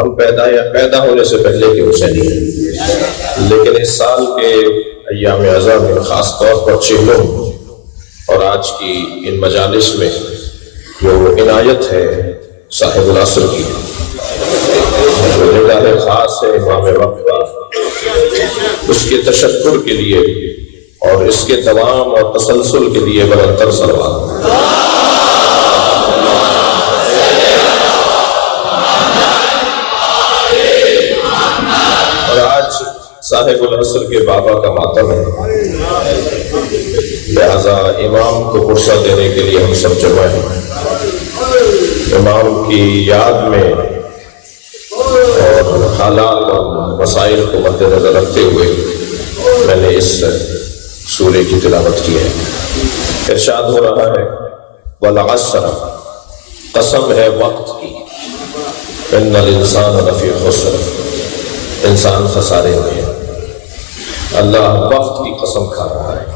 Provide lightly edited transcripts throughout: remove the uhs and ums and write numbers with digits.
ہم پیدا ہونے سے پہلے کے حسینی ہیں، لیکن اس سال کے ایام اعزاں میں خاص طور پر چہلوں اور آج کی ان مجالس میں جو عنایت ہے صاحب العصر کی، جو نگاہ خاص ہے امام وقت کا، اس کے تشکر کے لیے اور اس کے دوام اور تسلسل کے لیے برتر سلوات۔ اور آج صاحب العصر کے بابا کا ماتم ہے، لہذا امام کو پرسہ دینے کے لیے ہم سب جمع ہیں۔ امام کی یاد میں اور حالات اور مسائل کو مد نظر رکھتے ہوئے میں نے اس سورے کی تلاوت کی ہے۔ ارشاد ہو رہا ہے والعصر، قسم ہے وقت کی، ان الانسان لفی خسر، انسان خسارے میں ہے۔ اللہ وقت کی قسم کھا رہا ہے،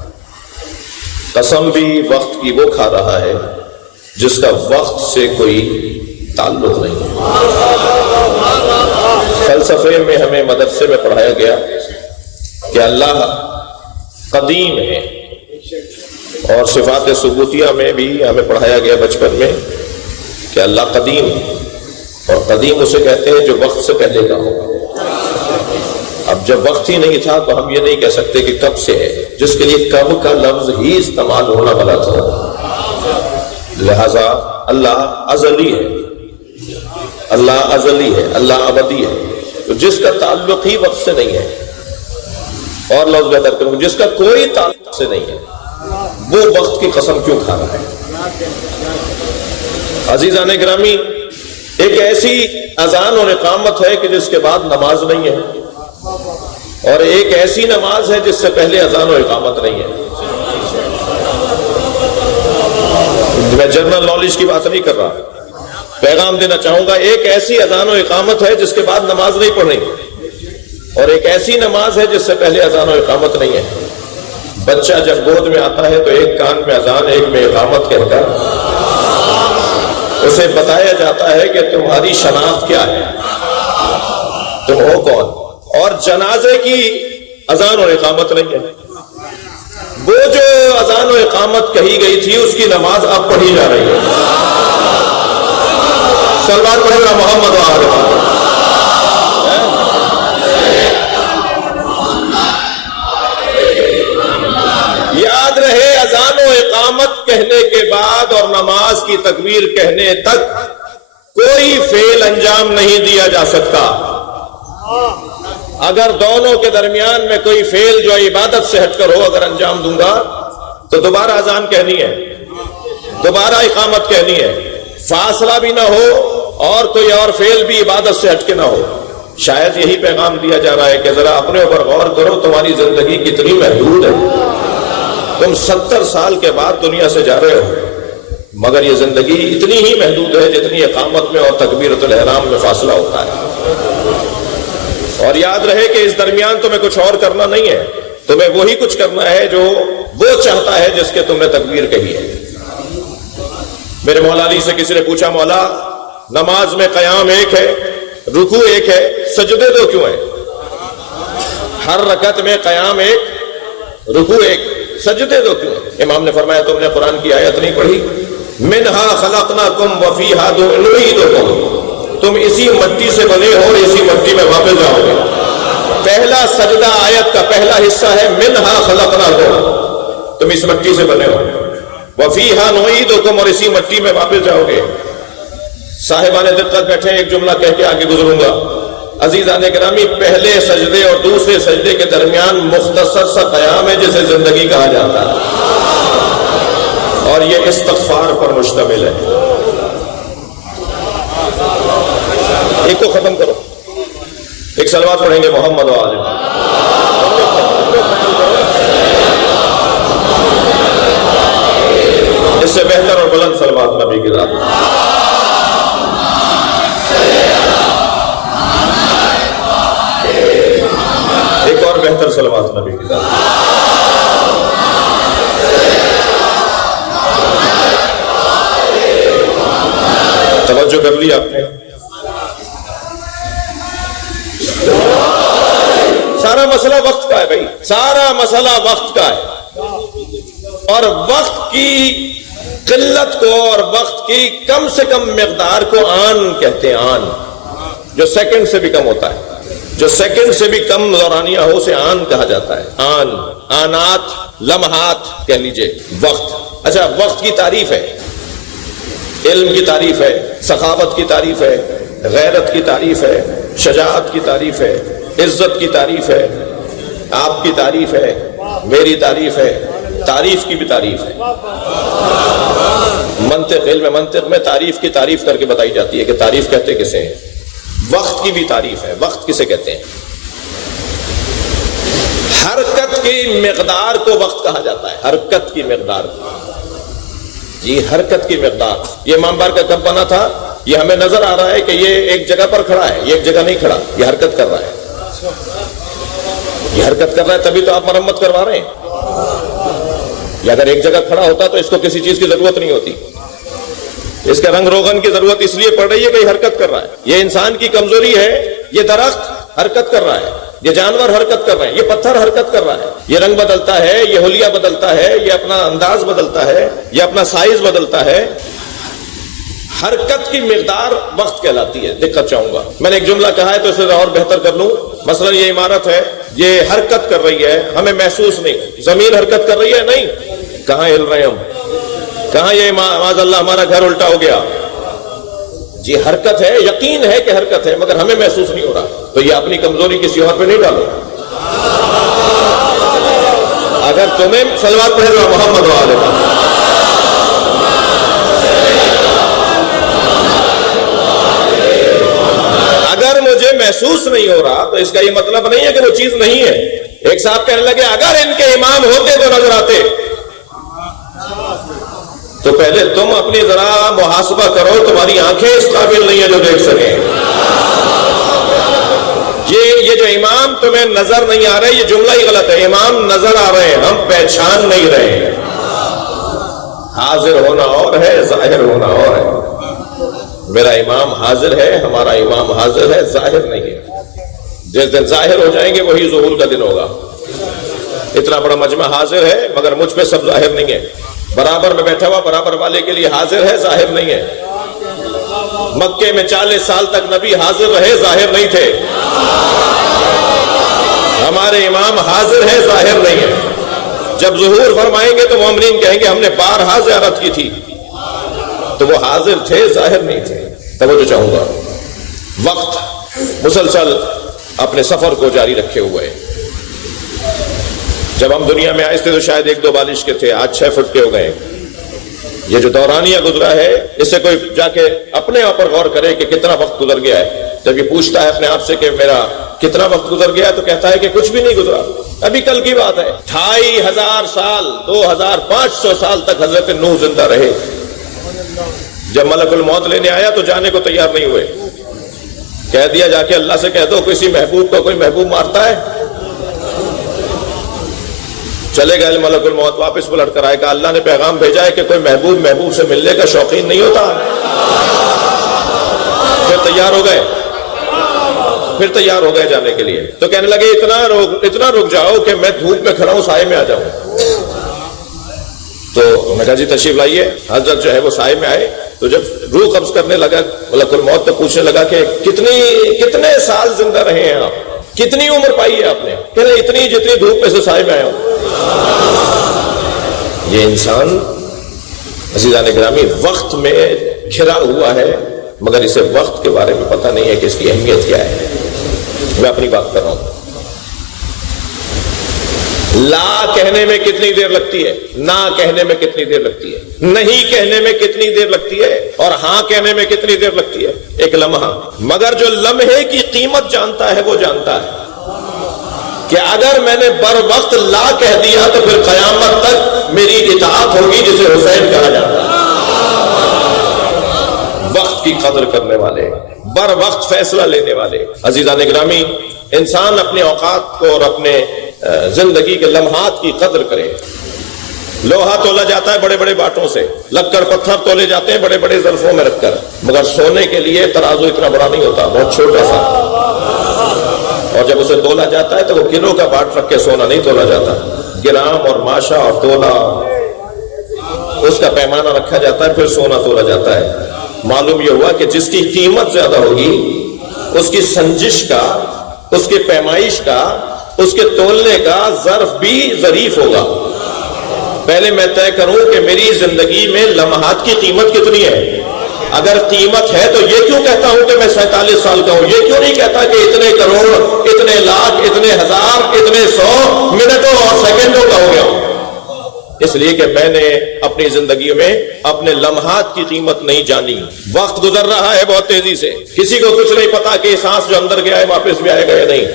قسم بھی وقت کی وہ کھا رہا ہے جس کا وقت سے کوئی تعلق نہیں ہے۔ فلسفے میں ہمیں مدرسے میں پڑھایا گیا کہ اللہ قدیم ہے، اور صفات ثبوتیہ میں بھی ہمیں پڑھایا گیا بچپن میں کہ اللہ قدیم ہے، اور قدیم اسے کہتے ہیں جو وقت سے پہلے کا ہو۔ اب جب وقت ہی نہیں تھا تو ہم یہ نہیں کہہ سکتے کہ کب سے ہے، جس کے لیے کب کا لفظ ہی استعمال ہونا غلط ہے۔ لہذا اللہ ازلی ہے، اللہ ازلی ہے، اللہ ابدی ہے، تو جس کا تعلق ہی وقت سے نہیں ہے، اور لفظ بہتر کروں جس کا کوئی تعلق سے نہیں ہے، وہ وقت کی قسم کیوں کھا رہا ہے؟ عزیزان گرامی، ایک ایسی اذان اور اقامت ہے کہ جس کے بعد نماز نہیں ہے، اور ایک ایسی نماز ہے جس سے پہلے اذان و اقامت نہیں ہے۔ میں جنرل نالج کی بات نہیں کر رہا، پیغام دینا چاہوں گا، ایک ایسی اذان و اقامت ہے جس کے بعد نماز نہیں پڑھنی، اور ایک ایسی نماز ہے جس سے پہلے اذان و اقامت نہیں ہے۔ بچہ جب گود میں آتا ہے تو ایک کان میں اذان ایک میں اقامت کہہ کر اسے بتایا جاتا ہے کہ تمہاری شناخت کیا ہے، تم ہو کون، اور جنازے کی اذان و اقامت نہیں ہے۔ وہ جو اذان و اقامت کہی گئی تھی اس کی نماز اب پڑھی جا رہی ہے۔ صلوات پڑھے گا محمد و آل محمد۔ یاد رہے اذان و اقامت کہنے کے بعد اور نماز کی تکبیر کہنے تک کوئی فعل انجام نہیں دیا جا سکتا۔ اگر دونوں کے درمیان میں کوئی فعل جو عبادت سے ہٹ کر ہو اگر انجام دوں گا تو دوبارہ اذان کہنی ہے، دوبارہ اقامت کہنی ہے، فاصلہ بھی نہ ہو اور کوئی اور فعل بھی عبادت سے ہٹ کے نہ ہو۔ شاید یہی پیغام دیا جا رہا ہے کہ ذرا اپنے اوپر غور کرو، تمہاری زندگی کتنی محدود ہے۔ تم 70 سال کے بعد دنیا سے جا رہے ہو، مگر یہ زندگی اتنی ہی محدود ہے جتنی اقامت میں اور تکبیرۃ الاحرام میں فاصلہ ہوتا ہے۔ اور یاد رہے کہ اس درمیان تمہیں کچھ اور کرنا نہیں ہے، تمہیں وہی کچھ کرنا ہے جو وہ چاہتا ہے جس کے تم نے تکبیر کہی ہے۔ میرے مولا علی سے کسی نے پوچھا، مولا نماز میں قیام ایک ہے، رکوع ایک ہے، سجدے دو کیوں ہیں؟ ہر رکعت میں قیام ایک، رکوع ایک، سجدے دو کیوں ہیں؟ امام نے فرمایا تم نے قرآن کی آیت نہیں پڑھی، منہا خلقناکم وفیہا نعیدکم، تم اسی مٹی سے بنے ہو اور اسی مٹی میں واپس جاؤ گے۔ پہلا سجدہ آیت کا پہلا حصہ ہے منہا خلقناکم، تم اس مٹی سے بنے ہو، وفیہا نعیدکم، اور اسی مٹی میں واپس جاؤ گے۔ صاحبان دقت بیٹھے، ایک جملہ کہہ کے آگے گزروں گا۔ عزیزان گرامی، پہلے سجدے اور دوسرے سجدے کے درمیان مختصر سا قیام ہے جسے زندگی کہا جاتا ہے، اور یہ استغفار پر مشتمل ہے۔ ایک کو ختم کرو، ایک صلوات پڑھیں گے محمد و آل محمد۔ اس سے بہتر اور بلند صلوات نبی کی ذات۔ ایک اور بہتر صلوات نبی کی ذات۔ توجہ کر لی آپ نے؟ سارا مسئلہ وقت کا ہے بھائی، سارا مسئلہ وقت کا ہے، اور وقت کی قلت کو اور وقت کی کم سے کم مقدار کو آن کہتے ہیں، آن، جو سیکنڈ سے بھی کم ہوتا ہے، جو سیکنڈ سے بھی کم دورانیہ ہو اسے آن کہا جاتا ہے، آن، آنات، لمحات کہہ لیجئے، وقت۔ اچھا، وقت کی تعریف ہے، علم کی تعریف ہے، سخاوت کی تعریف ہے، غیرت کی تعریف ہے، شجاعت کی تعریف ہے، عزت کی تعریف ہے، آپ کی تعریف ہے، میری تعریف ہے، تعریف کی بھی تعریف ہے۔ منطق، علم منطق میں تعریف کی تعریف کر کے بتائی جاتی ہے کہ تعریف کہتے کسے ہیں۔ وقت کی بھی تعریف ہے، وقت کسے کہتے ہیں؟ حرکت کی مقدار کو وقت کہا جاتا ہے، حرکت کی مقدار، جی حرکت کی مقدار۔ یہ امام بار کا کب بنا تھا؟ یہ ہمیں نظر آ رہا ہے کہ یہ ایک جگہ پر کھڑا ہے، یہ ایک جگہ نہیں کھڑا، یہ حرکت کر رہا ہے، یہ حرکت کر رہا ہے، تبھی تو آپ مرمت کروا رہے ہیں۔ یہ اگر ایک جگہ کھڑا ہوتا تو اس کو کسی چیز کی ضرورت نہیں ہوتی، اس کے رنگ روغن کی ضرورت اس لیے پڑ رہی ہے کہ یہ حرکت کر رہا ہے۔ یہ انسان کی کمزوری ہے، یہ درخت حرکت کر رہا ہے، یہ جانور حرکت کر رہے ہیں، یہ پتھر حرکت کر رہا ہے، یہ رنگ بدلتا ہے، یہ حلیہ بدلتا ہے، یہ اپنا انداز بدلتا ہے، یہ اپنا سائز بدلتا ہے۔ حرکت کی مقدار وقت کہلاتی ہے۔ دقت چاہوں گا، میں نے ایک جملہ کہا ہے تو اسے اور بہتر کر لوں۔ مثلا یہ عمارت ہے، یہ حرکت کر رہی ہے، ہمیں محسوس نہیں۔ زمین حرکت کر رہی ہے؟ نہیں۔ کہاں ہل رہے ہیں ہم؟ کہاں یہ معاذ اللہ ہمارا گھر الٹا ہو گیا؟ جی حرکت ہے، یقین ہے کہ حرکت ہے، مگر ہمیں محسوس نہیں ہو رہا۔ تو یہ اپنی کمزوری کسی اور پہ نہیں ڈالو۔ اگر تمہیں صلوات پڑھے تو محمد وعلیہ وسلم، اگر مجھے محسوس نہیں ہو رہا تو اس کا یہ مطلب نہیں ہے کہ وہ چیز نہیں ہے۔ ایک صاحب کہنے لگے اگر ان کے امام ہوتے تو نظر آتے۔ تو پہلے تم اپنی ذرا محاسبہ کرو، تمہاری آنکھیں اس قابل نہیں ہیں جو دیکھ سکیں۔ یہ جو امام تمہیں نظر نہیں آ رہے، یہ جملہ ہی غلط ہے۔ امام نظر آ رہے ہیں، ہم پہچان نہیں رہے ہیں۔ حاضر ہونا اور ہے، ظاہر ہونا اور ہے۔ میرا امام حاضر ہے، ہمارا امام حاضر ہے، ظاہر نہیں ہے۔ جس دن ظاہر ہو جائیں گے وہی ظہور کا دن ہوگا۔ اتنا بڑا مجمع حاضر ہے مگر مجھ پہ سب ظاہر نہیں ہے۔ برابر میں بیٹھا ہوا برابر والے کے لیے حاضر ہے، ظاہر نہیں ہے۔ مکے میں 40 سال تک نبی حاضر رہے، ظاہر نہیں تھے۔ ہمارے امام حاضر ہے، ظاہر نہیں ہے۔ جب ظہور فرمائیں گے تو مومنین کہیں گے ہم نے بارہا زیارت کی تھی، تو وہ حاضر تھے، ظاہر نہیں تھے۔ توجہ چاہوں گا، وقت مسلسل اپنے سفر کو جاری رکھے ہوئے۔ جب ہم دنیا میں آئے تھے تو شاید 1-2 بالش کے تھے، آج 6 فٹ کے ہو گئے۔ یہ جو دورانیہ گزرا ہے، اس سے کوئی جا کے اپنے آپ پر غور کرے کہ کتنا وقت گزر گیا ہے۔ جب یہ پوچھتا ہے اپنے آپ سے کہ میرا کتنا وقت گزر گیا، تو کہتا ہے کہ کچھ بھی نہیں گزرا، ابھی کل کی بات ہے۔ 2500 سال، 2500 سال تک حضرت نوح زندہ رہے۔ جب ملک الموت لینے آیا تو جانے کو تیار نہیں ہوئے۔ کہہ دیا جا کے اللہ سے کہہ دو کسی محبوب کو کوئی محبوب مارتا ہے؟ چلے گئے ملک الموت، واپس پلٹ کر آئے، کہا اللہ نے پیغام بھیجا ہے کہ کوئی محبوب سے ملنے کا شوقین نہیں ہوتا۔ پھر تیار ہو گئے جانے کے لیے۔ تو کہنے لگے اتنا رک جاؤ کہ میں دھوپ میں کھڑا ہوں، سائے میں آ جاؤں۔ تو میں کہا جی تشریف لائیے۔ حضرت جو ہے وہ سائے میں آئے، تو جب روح قبض کرنے لگا ملک الموت تو پوچھنے لگا کہ کتنے سال زندہ رہے ہیں آپ، کتنی عمر پائی ہے آپ نے؟ کہ اتنی جتنی دھوپ میں سے سائے میں آیا ہوں۔ یہ انسان عزیزان گرامی وقت میں گھرا ہوا ہے، مگر اسے وقت کے بارے میں پتہ نہیں ہے کہ اس کی اہمیت کیا ہے۔ میں اپنی بات کر رہا ہوں۔ لا کہنے میں کتنی دیر لگتی ہے، نہ کہنے میں کتنی دیر لگتی ہے، نہیں کہنے میں کتنی دیر لگتی ہے، اور ہاں کہنے میں کتنی دیر لگتی ہے؟ ایک لمحہ۔ مگر جو لمحے کی قیمت جانتا ہے وہ جانتا ہے کہ اگر میں نے بر وقت لا کہہ دیا تو پھر قیامت تک میری اطاعت ہوگی، جسے حسین کہا جاتا ہے۔ وقت کی قدر کرنے والے، بر وقت فیصلہ لینے والے۔ عزیزان گرامی، انسان اپنے اوقات کو اور اپنے زندگی کے لمحات کی قدر کرے۔ لوہا تولا جاتا ہے بڑے بڑے باٹوں سے، لکڑ پتھر تولے جاتے ہیں بڑے بڑے ظرفوں میں رکھ کر، مگر سونے کے لیے ترازو اتنا بڑا نہیں ہوتا، بہت چھوٹا سا۔ اور جب اسے تولا جاتا ہے تو وہ کلو کا باٹ رکھ کے سونا نہیں تولا جاتا، گرام اور ماشا اور تولا اس کا پیمانہ رکھا جاتا ہے، پھر سونا تولا جاتا ہے۔ معلوم یہ ہوا کہ جس کی قیمت زیادہ ہوگی اس کی سنجش کا، اس کی پیمائش کا، اس کے تولنے کا ظرف بھی ظریف ہوگا۔ پہلے میں طے کروں کہ میری زندگی میں لمحات کی قیمت کتنی ہے۔ اگر قیمت ہے تو یہ کیوں کہتا ہوں کہ میں 47 سال کا ہوں، یہ کیوں نہیں کہتا کہ اتنے کروڑ، اتنے لاکھ، اتنے ہزار، اتنے 100 منٹوں اور سیکنڈوں کا ہو گیا ہوں؟ اس لیے کہ میں نے اپنی زندگی میں اپنے لمحات کی قیمت نہیں جانی۔ وقت گزر رہا ہے بہت تیزی سے، کسی کو کچھ نہیں پتا کہ سانس جو اندر گیا ہے واپس بھی آئے گا یا نہیں۔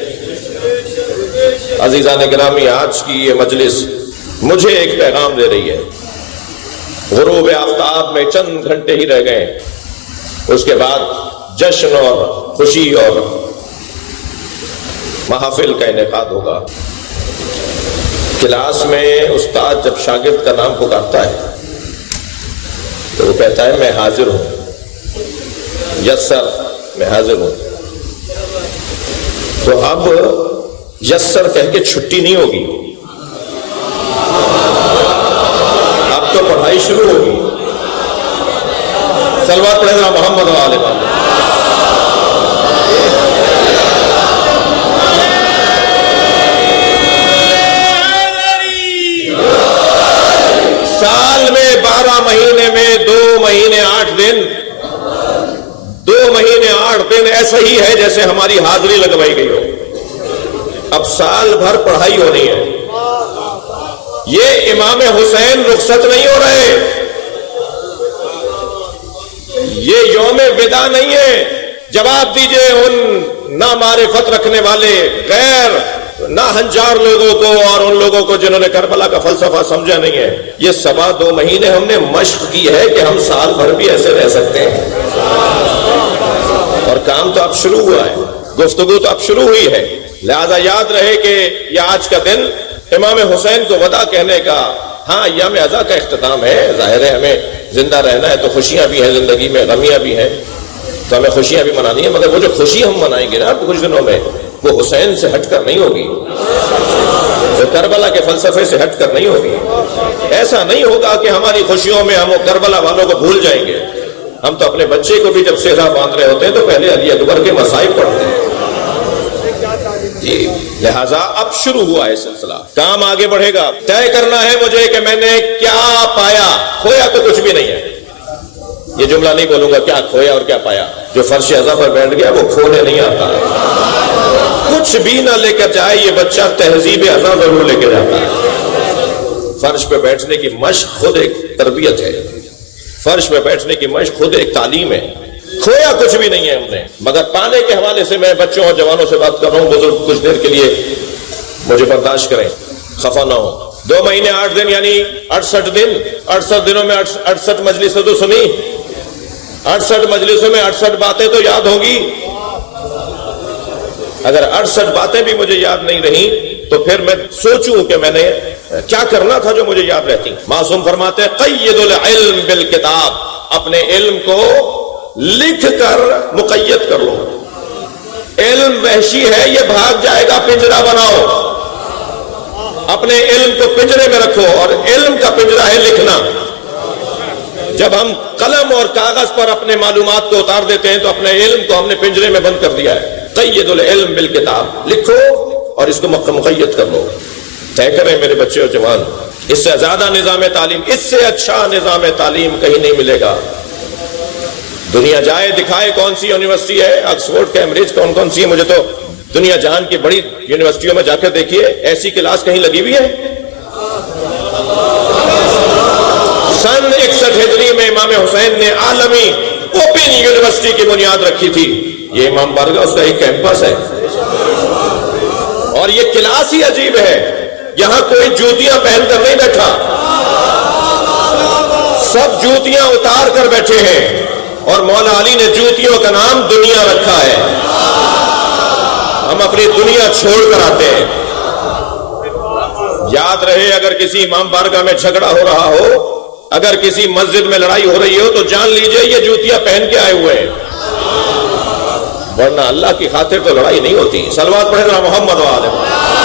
عزیزان گرامی، آج کی یہ مجلس مجھے ایک پیغام دے رہی ہے۔ غروب آفتاب میں چند گھنٹے ہی رہ گئے، اس کے بعد جشن اور خوشی اور محافل کا انعقاد ہوگا۔ کلاس میں استاد جب شاگرد کا نام پکارتا ہے تو وہ کہتا ہے میں حاضر ہوں، یس سر میں حاضر ہوں۔ تو اب یس سر کہہ کے چھٹی نہیں ہوگی، اب تو پڑھائی شروع ہوگی۔ صلوات پڑھیں ذرا محمد و آل محمد۔ سال میں 12 مہینے میں 2 مہینے 8 دن، 2 مہینے 8 دن ایسا ہی ہے جیسے ہماری حاضری لگوائی گئی ہو۔ اب سال بھر پڑھائی ہونی ہے۔ یہ امام حسین رخصت نہیں ہو رہے، یہ یوم ودا نہیں ہے۔ جواب دیجئے ان نامعرفت رکھنے والے غیر ناہنجار لوگوں کو اور ان لوگوں کو جنہوں نے کربلا کا فلسفہ سمجھا نہیں ہے۔ یہ 2.25 مہینے ہم نے مشق کی ہے کہ ہم سال بھر بھی ایسے رہ سکتے ہیں، اور کام تو اب شروع ہوا ہے، گفتگو تو اب شروع ہوئی ہے۔ لہذا یاد رہے کہ یہ آج کا دن امام حسین کو ودا کہنے کا، ہاں ایام عزا کا اختتام ہے۔ ظاہر ہے ہمیں زندہ رہنا ہے تو خوشیاں بھی ہیں زندگی میں، غمیاں بھی ہیں، تو ہمیں خوشیاں بھی منانی ہیں، مگر وہ جو خوشی ہم منائیں گے نا کچھ دنوں میں، وہ حسین سے ہٹ کر نہیں ہوگی، وہ کربلا کے فلسفے سے ہٹ کر نہیں ہوگی۔ ایسا نہیں ہوگا کہ ہماری خوشیوں میں ہم وہ کربلا والوں کو بھول جائیں گے۔ ہم تو اپنے بچے کو بھی جب صحرا باندھ رہے ہوتے ہیں تو پہلے علی اکبر کے مصائب پڑھتے ہیں جی۔ لہذا اب شروع ہوا ہے سلسلہ، کام آگے بڑھے گا۔ طے کرنا ہے مجھے کہ میں نے کیا پایا، کھویا تو کچھ بھی نہیں ہے۔ یہ جملہ نہیں بولوں گا کیا کھویا اور کیا پایا۔ جو فرش عزا پر بیٹھ گیا وہ کھونے نہیں آتا، کچھ بھی نہ لے کر جائے یہ بچہ تہذیب عزا ضرور لے کے جاتا ہے۔ فرش پہ بیٹھنے کی مشق خود ایک تربیت ہے، فرش پہ بیٹھنے کی مشق خود ایک تعلیم ہے۔ کھویا کچھ بھی نہیں ہے ہم نے، مگر پانے کے حوالے سے میں بچوں اور جوانوں سے بات کر رہا ہوں۔ بزرگ کچھ دیر کے لیے مجھے برداشت کریں، خفا نہ ہو۔ 2 مہینے 8 دن یعنی 68 دن، 68 دنوں میں 68 مجلسیں تو سنی، 68 مجلسوں میں 68 باتیں تو یاد ہوں گی۔ اگر 68 باتیں بھی مجھے یاد نہیں رہی تو پھر میں سوچوں کہ میں نے کیا کرنا تھا جو مجھے یاد رہتی۔ معصوم فرماتے ہیں قید العلم بالکتاب، اپنے علم کو لکھ کر مقید کر لو۔ علم وحشی ہے، یہ بھاگ جائے گا، پنجرہ بناؤ، اپنے علم کو پنجرے میں رکھو، اور علم کا پنجرہ ہے لکھنا۔ جب ہم قلم اور کاغذ پر اپنے معلومات کو اتار دیتے ہیں تو اپنے علم کو ہم نے پنجرے میں بند کر دیا ہے۔ قید العلم بالکتاب، لکھو اور اس کو مقید کر لو۔ طے کریں میرے بچے اور جوان، اس سے زیادہ نظام تعلیم، اس سے اچھا نظام تعلیم کہیں نہیں ملے گا۔ دنیا جائے دکھائے کون سی یونیورسٹی ہے، آکسفورڈ کیمبرج کون کون سی ہے، مجھے تو دنیا جہان کی بڑی یونیورسٹیوں میں جا کر دیکھیے ایسی کلاس کہیں لگی ہوئی ہے۔ سن 61 ہجری میں امام حسین نے عالمی اوپن یونیورسٹی کی بنیاد رکھی تھی۔ یہ امام بارگاہ اس کا ایک کیمپس ہے، اور یہ کلاس ہی عجیب ہے، یہاں کوئی جوتیاں پہن کر نہیں بیٹھا، سب جوتیاں اتار کر بیٹھے ہیں، اور مولا علی نے جوتیوں کا نام دنیا رکھا ہے۔ ہم اپنی دنیا چھوڑ کر آتے ہیں۔ یاد رہے اگر کسی امام بارگاہ میں جھگڑا ہو رہا ہو، اگر کسی مسجد میں لڑائی ہو رہی ہو تو جان لیجئے یہ جوتیاں پہن کے آئے ہوئے ہیں۔ ورنہ اللہ کی خاطر تو لڑائی نہیں ہوتی. صلوات پڑھیں ذرا محمد و آل محمد.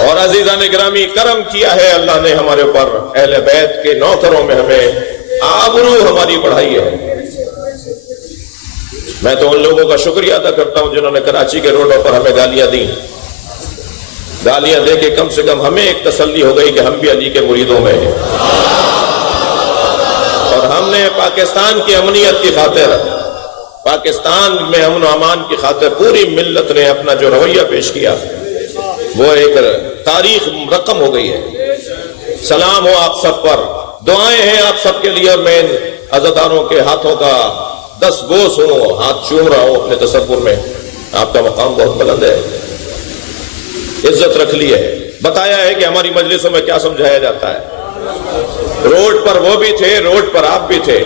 اور عزیزان گرامی، کرم کیا ہے اللہ نے ہمارے اوپر، اہل بیت کے نوکروں میں ہمیں آبرو ہماری بڑھائی ہے. میں تو ان لوگوں کا شکریہ ادا کرتا ہوں جنہوں نے کراچی کے روڈوں پر ہمیں گالیاں دیں. گالیاں دے کے کم سے کم ہمیں ایک تسلی ہو گئی کہ ہم بھی علی کے مریدوں میں ہیں. اور ہم نے پاکستان کی امنیت کی خاطر، پاکستان میں امن و امان کی خاطر پوری ملت نے اپنا جو رویہ پیش کیا وہ ایک تاریخ رقم ہو گئی ہے. سلام ہو آپ سب پر، دعائیں ہیں آپ سب کے لیے. اور میں ان عزاداروں کے ہاتھوں کا دس بوس ہوں، ہاتھ چوم رہا ہوں اپنے تصور میں. آپ کا مقام بہت بلند ہے، عزت رکھ لی ہے. بتایا ہے کہ ہماری مجلسوں میں کیا سمجھایا جاتا ہے. روڈ پر وہ بھی تھے، روڈ پر آپ بھی تھے،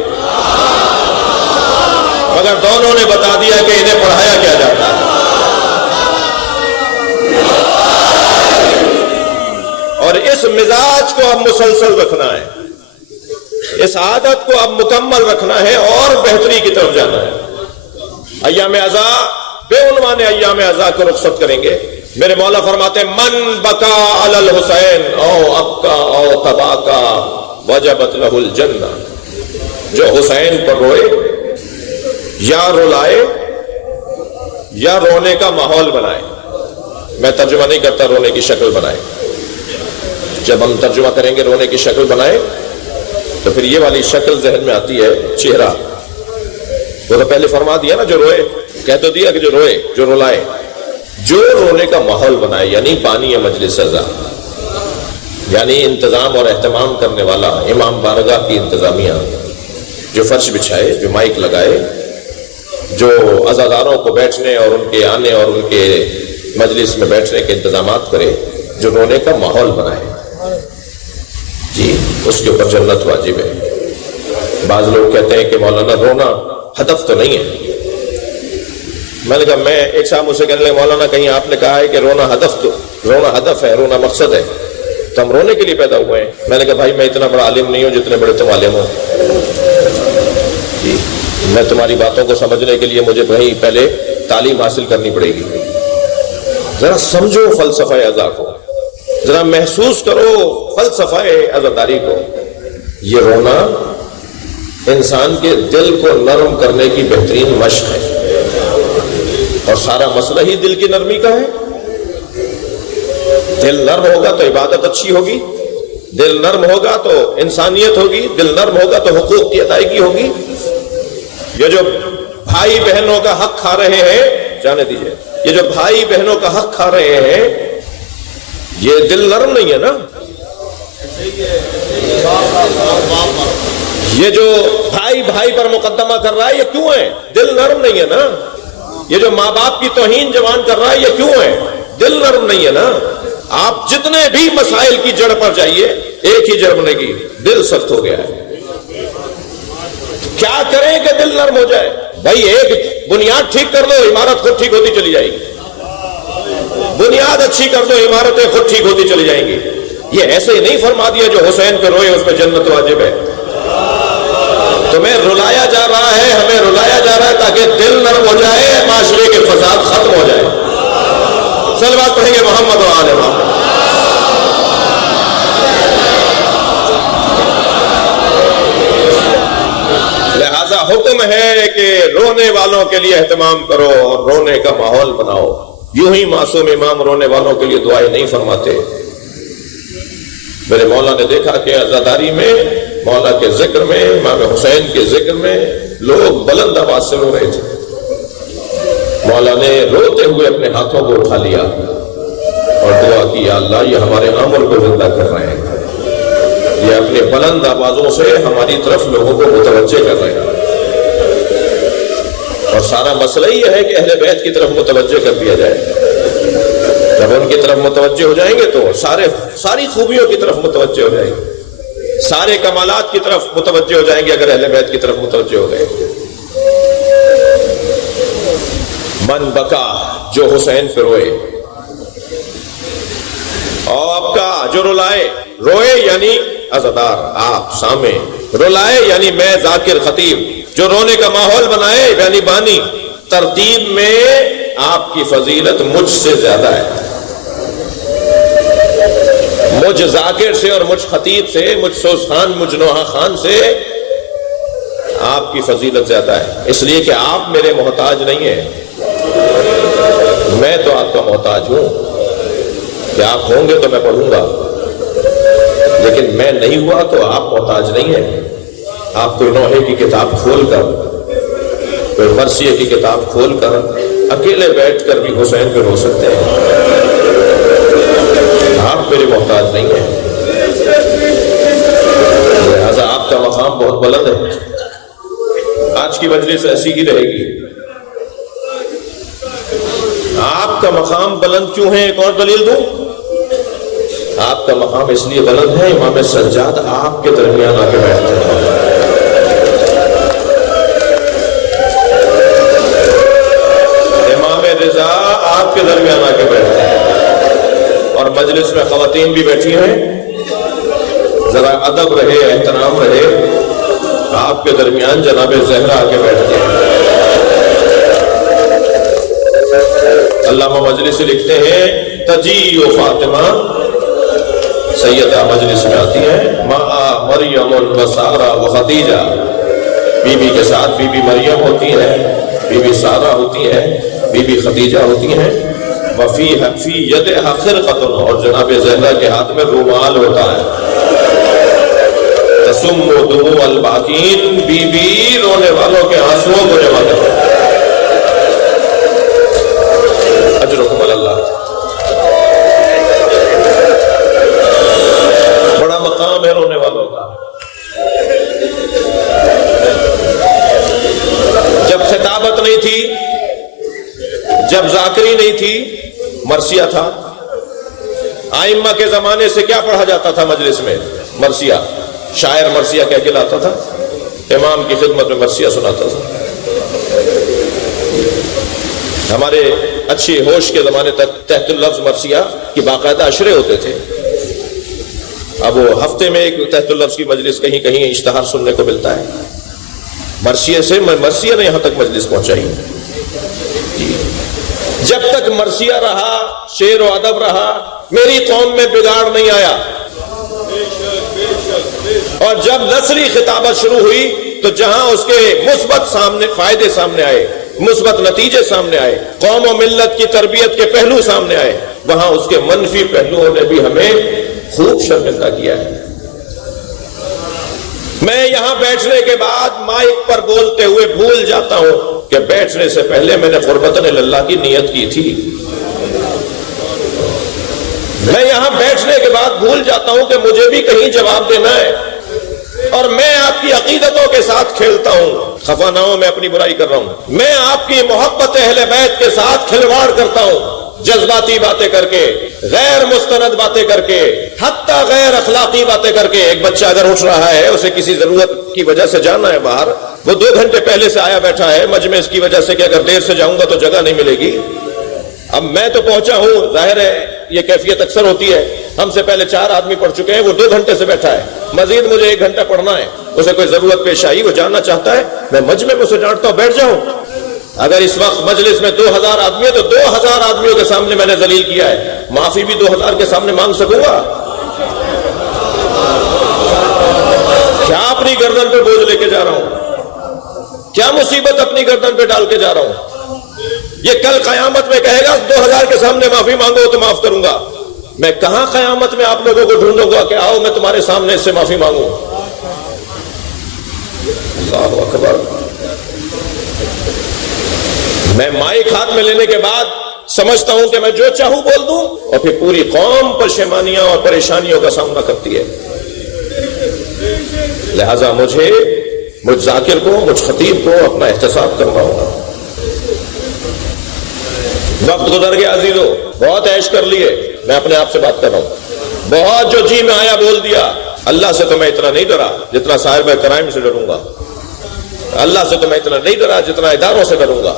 مگر دونوں نے بتا دیا کہ انہیں پڑھایا کیا جاتا ہے. اور اس مزاج کو اب مسلسل رکھنا ہے، اس عادت کو اب مکمل رکھنا ہے اور بہتری کی طرف جانا ہے. ایام عزا بے عنوان ایام عزا کو رخصت کریں گے. میرے مولا فرماتے ہیں من بکا علی الحسین او ابکا او تباکا وجبت لہ الجنہ. جو حسین پر روئے یا رلائے یا رونے کا ماحول بنائے. میں ترجمہ نہیں کرتا، رونے کی شکل بنائے. جب ہم ترجمہ کریں گے رونے کی شکل بنائے تو پھر یہ والی شکل ذہن میں آتی ہے، چہرہ. وہ تو پہلے فرما دیا نا، جو روئے، کہہ تو دیا کہ جو روئے، جو رلائے. جو رونے کا ماحول بنائے یعنی بانی مجلس عزا، یعنی انتظام اور اہتمام کرنے والا امام بارگاہ کی انتظامیہ، جو فرش بچھائے، جو مائک لگائے، جو عزاداروں کو بیٹھنے اور ان کے آنے اور ان کے مجلس میں بیٹھنے کے انتظامات کرے، جو رونے کا ماحول بنائے، جی اس کے اوپر جنت واجب ہے. بعض لوگ کہتے ہیں کہ مولانا رونا ہدف تو نہیں ہے. میں نے کہا، میں ایک صاحب مجھ سے کہنے لگے مولانا کہیں آپ نے کہا ہے کہ رونا ہدف ہے، رونا مقصد ہے، تو ہم رونے کے لیے پیدا ہوئے ہیں. میں نے کہا بھائی میں اتنا بڑا عالم نہیں ہوں جتنے بڑے تم عالم ہو. جی میں تمہاری باتوں کو سمجھنے کے لیے مجھے کہیں پہلے تعلیم حاصل کرنی پڑے گی. ذرا سمجھو فلسفہ عزا کو، ذرا محسوس کرو فلسفہ عزاداری کو. یہ رونا انسان کے دل کو نرم کرنے کی بہترین مشق ہے، اور سارا مسئلہ ہی دل کی نرمی کا ہے. دل نرم ہوگا تو عبادت اچھی ہوگی، دل نرم ہوگا تو انسانیت ہوگی، دل نرم ہوگا تو حقوق کی ادائیگی ہوگی. یہ جو بھائی بہنوں کا حق کھا رہے ہیں، جانے دیجئے، یہ جو بھائی بہنوں کا حق کھا رہے ہیں، یہ دل نرم نہیں ہے نا. یہ جو بھائی بھائی پر مقدمہ کر رہا ہے، یہ کیوں ہے؟ دل نرم نہیں ہے نا. یہ جو ماں باپ کی توہین جوان کر رہا ہے، یہ کیوں ہے؟ دل نرم نہیں ہے نا. آپ جتنے بھی مسائل کی جڑ پر جائیے، ایک ہی جڑ بنے گی، دل سخت ہو گیا ہے. کیا کریں کہ دل نرم ہو جائے؟ بھائی ایک بنیاد ٹھیک کر دو، عمارت خود ٹھیک ہوتی چلی جائے گی. بنیاد اچھی کر دو، عمارتیں خود ٹھیک ہوتی چلی جائیں گی. یہ ایسے ہی نہیں فرما دیا جو حسین پہ روئے اس پہ جنت واجب ہے. تمہیں رلایا جا رہا ہے، ہمیں رلایا جا رہا ہے تاکہ دل نرم ہو جائے، معاشرے کے فساد ختم ہو جائے. صلوات پڑھیں گے محمد و آل محمد. لہذا حکم ہے کہ رونے والوں کے لیے اہتمام کرو اور رونے کا ماحول بناؤ. یوں ہی معصوم امام رونے والوں کے لیے دعائیں نہیں فرماتے. میرے مولا نے دیکھا کہ عزاداری میں، مولا کے ذکر میں، امام حسین کے ذکر میں لوگ بلند آواز سے رو رہے تھے. مولا نے روتے ہوئے اپنے ہاتھوں کو اٹھا لیا اور دعا کی، یا اللہ یہ ہمارے عمل کو زندہ کر رہے ہیں، یہ اپنے بلند آوازوں سے ہماری طرف لوگوں کو متوجہ کر رہے ہیں. اور سارا مسئلہ یہ ہے کہ اہل بیت کی طرف متوجہ کر دیا جائے. جب ان کی طرف متوجہ ہو جائیں گے تو ساری خوبیوں کی طرف متوجہ ہو جائیں گے، سارے کمالات کی طرف متوجہ ہو جائیں گے اگر اہل بیت کی طرف متوجہ ہو گئے. من بکا، جو حسین پہ روئے، اور آپ کا جو رلائے، روئے یعنی عزادار، آپ سامع، رلائے یعنی میں ذاکر خطیب، جو رونے کا ماحول بنائے یعنی بانی، ترتیب میں آپ کی فضیلت مجھ سے زیادہ ہے، مجھ ذاکر سے اور مجھ خطیب سے، مجھ سوز خان، مجھ نوحہ خان سے آپ کی فضیلت زیادہ ہے، اس لیے کہ آپ میرے محتاج نہیں ہیں، میں تو آپ کا محتاج ہوں، کہ آپ ہوں گے تو میں پڑھوں گا، لیکن میں نہیں ہوا تو آپ محتاج نہیں ہیں۔ آپ کوئی نوحے کی کتاب کھول کر، کوئی مرثیہ کی کتاب کھول کر اکیلے بیٹھ کر بھی حسین پہ رو سکتے ہیں، آپ میرے محتاج نہیں ہیں، لہذا آپ کا مقام بہت بلند ہے۔ آج کی مجلس ایسی ہی رہے گی۔ آپ کا مقام بلند کیوں ہے؟ ایک اور دلیل دوں، آپ کا مقام اس لیے بلند ہے، امام سجاد آپ کے درمیان آ کے بیٹھتے ہیں، امام رضا آپ کے درمیان آ کے بیٹھتے ہیں، اور مجلس میں خواتین بھی بیٹھی ہیں، ذرا ادب رہے، احترام رہے، آپ کے درمیان جناب زہرا آ کے بیٹھتے ہیں۔ علامہ مجلسی لکھتے ہیں تجی و فاطمہ، سیدہ مجلس میں آتی ہے، ماں مریم و سارہ و خدیجہ، بی بی کے ساتھ بی بی مریم ہوتی ہے، بی بی سارہ ہوتی ہے، بی بی خدیجہ ہوتی ہیں، وفی یدہا خرقۃ، اور جناب زہرا کے ہاتھ میں رومال ہوتا ہے، تسم دموع الباکین، بی بی رونے والوں کے آنسوؤں کو جمع کرتے ہیں۔ اجرکم اللہ، بڑا مقام ہے رونے والوں کا۔ جب خطابت نہیں تھی، جب ذاکری نہیں تھی، مرثیہ تھا۔ آئمہ کے زمانے سے کیا پڑھا جاتا تھا مجلس میں؟ مرثیہ، شاعر مرثیہ کہہ کے لاتا تھا، امام کی خدمت میں مرثیہ سناتا تھا۔ ہمارے اچھی ہوش کے زمانے تک تحت اللفظ مرثیہ کی باقاعدہ اشرے ہوتے تھے، اب وہ ہفتے میں ایک تحت اللفظ کی مجلس کہیں کہیں اشتہار سننے کو ملتا ہے۔ مرثیہ سے مرثیہ نے یہاں تک مجلس پہنچائی۔ جب تک مرثیہ رہا، شعر و ادب رہا، میری قوم میں بگاڑ نہیں آیا، اور جب نثری خطابت شروع ہوئی تو جہاں اس کے مثبت فائدے سامنے آئے، مثبت نتیجے سامنے آئے، قوم و ملت کی تربیت کے پہلو سامنے آئے، وہاں اس کے منفی پہلوؤں نے بھی ہمیں خوب شرمندہ کیا ہے۔ میں یہاں بیٹھنے کے بعد مائک پر بولتے ہوئے بھول جاتا ہوں کہ بیٹھنے سے پہلے میں نے قربتاً اللہ کی نیت کی تھی۔ میں یہاں بیٹھنے کے بعد بھول جاتا ہوں کہ مجھے بھی کہیں جواب دینا ہے، اور میں آپ کی عقیدتوں کے ساتھ کھیلتا ہوں، خفا نہ ہوں، میں اپنی برائی کر رہا ہوں، میں آپ کی محبت اہل بیت کے ساتھ کھلواڑ کرتا ہوں، جذباتی باتیں کر کے، غیر مستند باتیں کر کے، حتیٰ غیر اخلاقی باتیں کر کے۔ ایک بچہ اگر اٹھ رہا ہے، اسے کسی ضرورت کی وجہ سے جانا ہے باہر، وہ 2 گھنٹے پہلے سے آیا بیٹھا ہے مجمع اس کی وجہ سے کہ اگر دیر سے جاؤں گا تو جگہ نہیں ملے گی۔ اب میں تو پہنچا ہوں، ظاہر ہے یہ کیفیت اکثر ہوتی ہے، ہم سے پہلے 4 آدمی پڑھ چکے ہیں، وہ 2 گھنٹے سے بیٹھا ہے، مزید مجھے 1 گھنٹہ پڑھنا ہے، اسے کوئی ضرورت پیش آئی، وہ جاننا چاہتا ہے، میں مجمع میں اسے ڈانٹتا ہوں بیٹھ جاؤں۔ اگر اس وقت مجلس میں 2000 آدمی ہے تو 2000 آدمیوں کے سامنے میں نے ذلیل کیا ہے، معافی بھی 2000 کے سامنے مانگ سکوں گا؟ کیا اپنی گردن پہ بوجھ لے کے جا رہا ہوں؟ کیا مصیبت اپنی گردن پہ ڈال کے جا رہا ہوں؟ یہ کل قیامت میں کہے گا 2000 کے سامنے معافی مانگو تو معاف کروں گا، میں کہاں قیامت میں آپ لوگوں کو ڈھونڈوں گا کہ آؤ میں تمہارے سامنے اس سے معافی مانگوں؟ اللہ اکبر۔ میں مائک ہاتھ میں لینے کے بعد سمجھتا ہوں کہ میں جو چاہوں بول دوں، اور پھر پوری قوم پشیمانیاں اور پریشانیوں کا سامنا کرتی ہے۔ لہذا مجھ ذاکر کو، مجھ خطیب کو اپنا احتساب کرنا ہوگا۔ وقت گزر گیا عزیزو، بہت عیش کر لیے، میں اپنے آپ سے بات کر رہا ہوں، بہت جو جی میں آیا بول دیا۔ اللہ سے تو میں اتنا نہیں ڈرا جتنا صاحب کرائم سے ڈروں گا، اللہ سے تو میں اتنا نہیں ڈرا جتنا اداروں سے ڈروں گا۔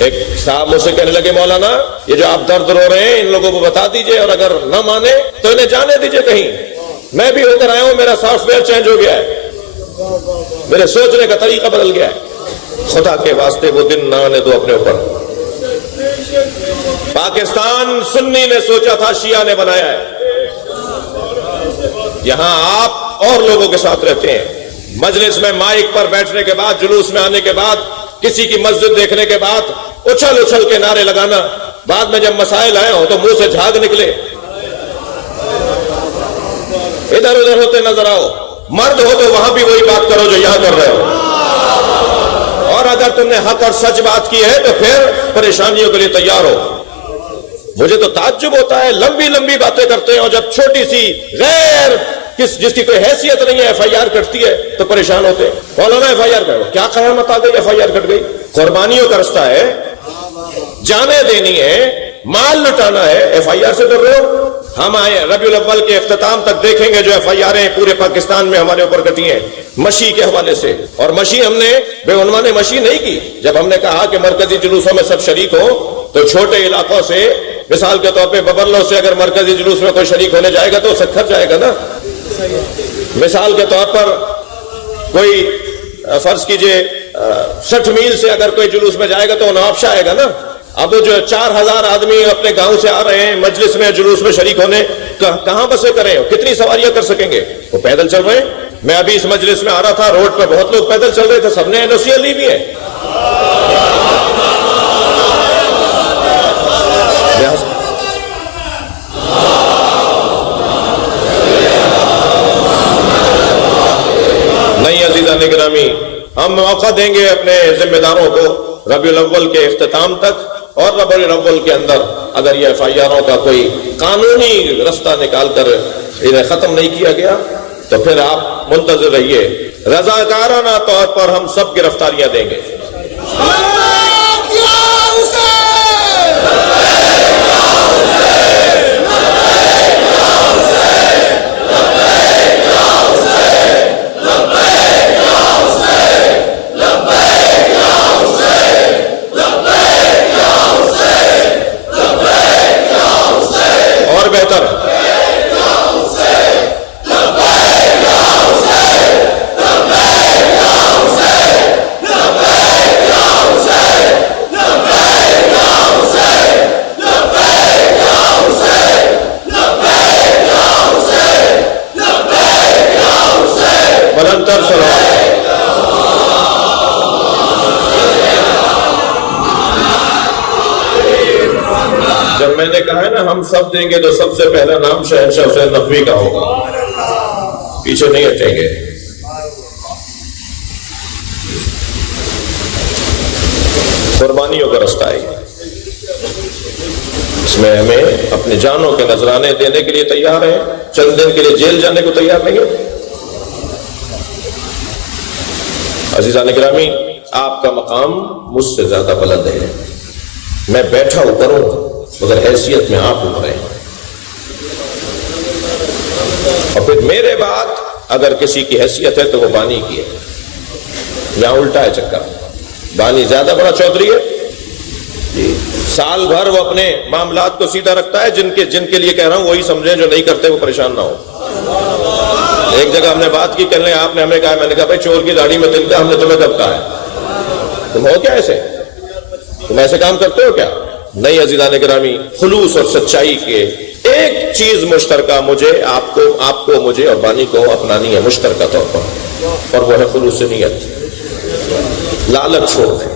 ایک صاحب مجھ سے کہنے لگے مولانا یہ جو آپ درد رو رہے ہیں ان لوگوں کو بتا دیجئے اور اگر نہ مانے تو انہیں جانے دیجئے کہیں. میں بھی ہو کر آیا ہوں, میرا سافٹ ویئر چینج ہو گیا ہے, میرے سوچنے کا طریقہ بدل گیا ہے. خدا کے واسطے وہ دن نہ آنے دو اپنے اوپر. پاکستان سنی نے سوچا تھا, شیعہ نے بنایا ہے. یہاں آپ اور لوگوں کے ساتھ رہتے ہیں. مجلس میں مائک پر بیٹھنے کے بعد, جلوس میں آنے کے بعد, کسی کی مسجد دیکھنے کے بعد اچھل اچھل کے نعرے لگانا, بعد میں جب مسائل آئے ہو تو منہ سے جھاگ نکلے. ادھر ادھر ہوتے نظر آؤ. مرد ہو تو وہاں بھی وہی بات کرو جو یہاں کر رہے ہو, اور اگر تم نے حق اور سچ بات کی ہے تو پھر پریشانیوں کے لیے تیار ہو. مجھے تو تعجب ہوتا ہے, لمبی لمبی باتیں کرتے ہیں اور جب چھوٹی سی غیر جس کی کوئی حیثیت نہیں ہے ایف آئی آر کٹتی ہے تو پریشان ہوتے ہیں. مولانا ایف آئی آر کرو, کیا قیامت آ گئی ایف آئی آر کٹ گئی؟ قربانیوں کا رستہ ہے, جانیں دینی ہے, مال لٹانا ہے, ایف آئی آر سے ڈر رہے ہو؟ ہم آئے ربیع الاول کے اختتام تک دیکھیں گے جو ایف آئی آریں پورے پاکستان میں ہمارے اوپر کٹی ہیں مشی کے حوالے سے. اور مشی ہم نے بے عنوان مشی نہیں کی. جب ہم نے کہا کہ مرکزی جلوسوں میں سب شریک ہو تو چھوٹے علاقوں سے, مثال کے طور پہ ببرلو سے اگر مرکزی جلوس میں کوئی شریک ہونے جائے گا تو سکھر جائے گا نا. مثال کے طور پر کوئی فرض کیجئے 60 میل سے اگر کوئی جلوس میں جائے گا تو نوابشاہ آئے گا نا. اب جو 4000 آدمی اپنے گاؤں سے آ رہے ہیں مجلس میں جلوس میں شریک ہونے, کہاں بسیں کریں, کتنی سواریاں کر سکیں گے؟ وہ پیدل چل رہے ہیں. میں ابھی اس مجلس میں آ رہا تھا, روڈ پہ بہت لوگ پیدل چل رہے تھے, سب نے NOC لی بھی ہے. نہیں عزیزان گرامی, ہم موقع دیں گے اپنے ذمہ داروں کو ربیع الاول کے اختتام تک, اور ربیع الاول کے اندر اگر یہ ایف آئی آروں کا کوئی قانونی رستہ نکال کر انہیں ختم نہیں کیا گیا تو پھر آپ منتظر رہیے. رضاکارانہ طور پر ہم سب گرفتاریاں دیں گے. جب میں نے کہا ہے نا ہم سب دیں گے تو سب سے پہلا نام شہنشاہ حسین نقوی کا ہوگا, پیچھے نہیں ہٹیں گے. قربانیوں کا رستہ ہے, اس میں ہمیں اپنے جانوں کے نذرانے دینے کے لیے تیار ہیں, چند دن کے لیے جیل جانے کو تیار نہیں ہے. عزیزان گرامی, آپ کا مقام مجھ سے زیادہ بلند ہے. میں بیٹھا اوپر ہوں مگر حیثیت میں آپ اوپر ہیں. اور پھر میرے بعد اگر کسی کی حیثیت ہے تو وہ بانی کی ہے. یہاں الٹا ہے چکر, بانی زیادہ بڑا چودھری ہے جی. سال بھر وہ اپنے معاملات کو سیدھا رکھتا ہے, جن کے لیے کہہ رہا ہوں وہی سمجھیں, جو نہیں کرتے وہ پریشان نہ ہو. ایک جگہ ہم نے بات کی, کہنے آپ نے ہمیں کہا, میں نے کہا بھائی چور کی داڑھی میں تلکا, ہم نے تمہیں کب کہا ہے؟ تم ہو کیا ایسے, تم ایسے کام کرتے ہو کیا؟ نہیں عزیزان گرامی, خلوص اور سچائی کے ایک چیز مشترکہ مجھے, آپ کو مجھے اور بانی کو اپنانی ہے مشترکہ طور پر, اور وہ ہے خلوص نیت. لالچ چھوڑ دیں,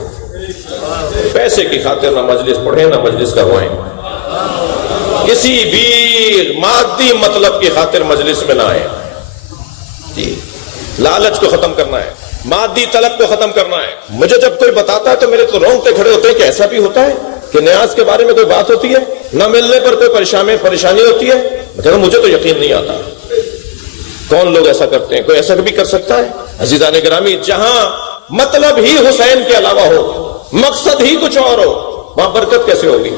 پیسے کی خاطر نہ مجلس پڑھیں نہ مجلس کروائیں, کسی بھی مادی مطلب کی خاطر مجلس میں نہ آئیں جی. لالچ کو ختم کرنا ہے, مادی طلب کو ختم کرنا ہے. مجھے جب کوئی بتاتا ہے تو میرے تو رونگٹے کھڑے ہوتے ہیں کہ ایسا بھی ہوتا ہے کہ نیاز کے بارے میں کوئی بات ہوتی ہے, نہ ملنے پر کوئی پریشانی ہوتی ہے. میں کہتا ہوں مجھے تو یقین نہیں آتا, کون لوگ ایسا کرتے ہیں, کوئی ایسا بھی کر سکتا ہے؟ عزیزان گرامی, جہاں مطلب ہی حسین کے علاوہ ہو, مقصد ہی کچھ اور ہو, وہاں برکت کیسے ہوگی؟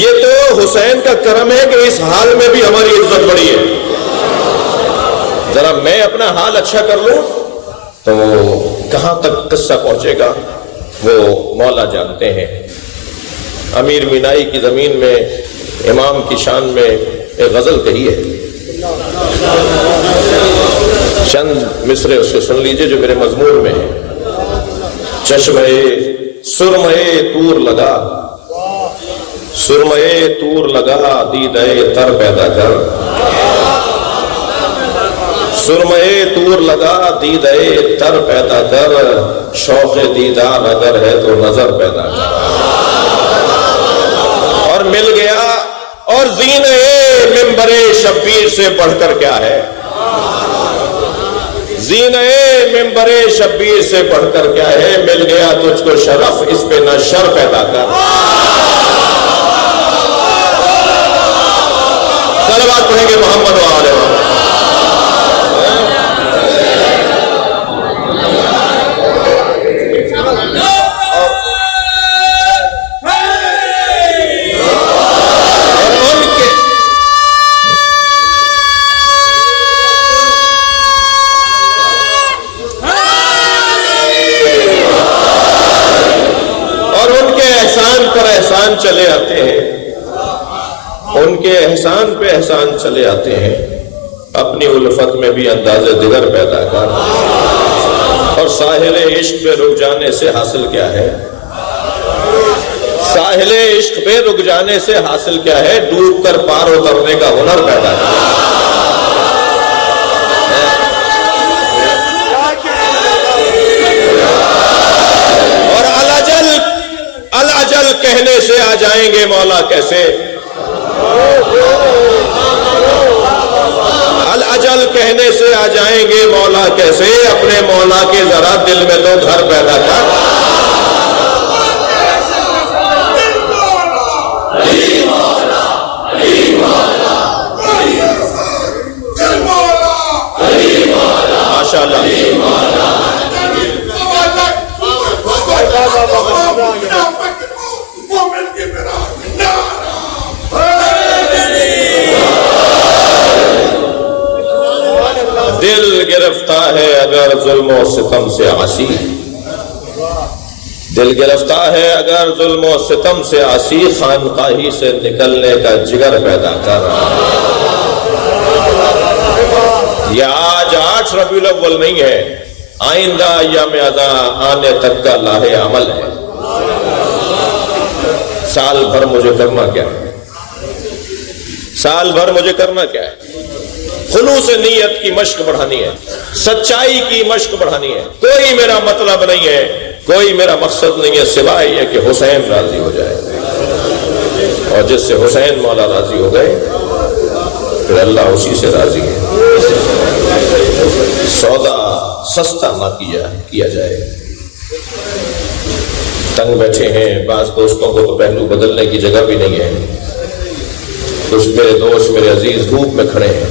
یہ تو حسین کا کرم ہے کہ اس حال میں بھی ہماری عزت بڑی ہے. ذرا میں اپنا حال اچھا کر لوں تو کہاں تک قصہ پہنچے گا. وہ مولا جانتے ہیں۔ امیر مینائی کی زمین میں امام کی شان میں ایک غزل کہی ہے، چند مصرے اس کو سن لیجئے جو میرے مضمون میں ہے۔ چشمے سرمے طور لگا، سرمے طور لگا دیدے تر پیدا کر، سرمے طور لگا دیدے تر پیدا کر، شوق دیدار اگر ہے تو نظر پیدا کر۔ اور مل گیا، اور زینے منبر شبیر سے بڑھ کر کیا ہے؟ زینے منبر شبیر سے بڑھ کر کیا ہے؟ مل گیا تجھ کو شرف، اس پہ نہ شر پیدا کر۔ صلوات پڑھیں گے محمد و آل محمد۔ احسان چلے آتے ہیں، ان کے احسان پہ احسان چلے آتے ہیں، اپنی الفت میں بھی انداز دیگر پیدا کر۔ اور ساحل عشق پہ رک جانے سے حاصل کیا ہے؟ ساحل عشق پہ رک جانے سے حاصل کیا ہے؟ ڈوب کر پار اترنے کا ہنر پیدا کر۔ الاجل کہنے سے آ جائیں گے مولا کیسے؟ الاجل کہنے سے آ جائیں گے مولا کیسے؟ اپنے مولا کے ذرا دل میں تو گھر پیدا کر۔ ماشاءاللہ۔ دل گرفتہ ہے اگر ظلم و ستم سے عاصی، دل گرفتہ ہے اگر ظلم و ستم سے عاصی، خانقاہی سے نکلنے کا جگر پیدا کر۔ یہ آج 8 ربیع الاول نہیں ہے، آئندہ ایام ازاں آنے تک کا لاہ عمل ہے۔ سال بھر مجھے کرنا کیا ہے؟ سال بھر مجھے کرنا کیا ہے؟ خلوص نیت کی مشق بڑھانی ہے، سچائی کی مشق بڑھانی ہے۔ کوئی میرا مطلب نہیں ہے، کوئی میرا مقصد نہیں ہے سوائے یہ کہ حسین راضی ہو جائے، اور جس سے حسین مولا راضی ہو گئے پھر اللہ اسی سے راضی ہے۔ سودا سستا نہ کیا جائے۔ تنگ بیٹھے ہیں، بعض دوستوں کو تو پہلو بدلنے کی جگہ بھی نہیں ہے۔ کچھ میرے دوست میرے عزیز دھوپ میں کھڑے ہیں،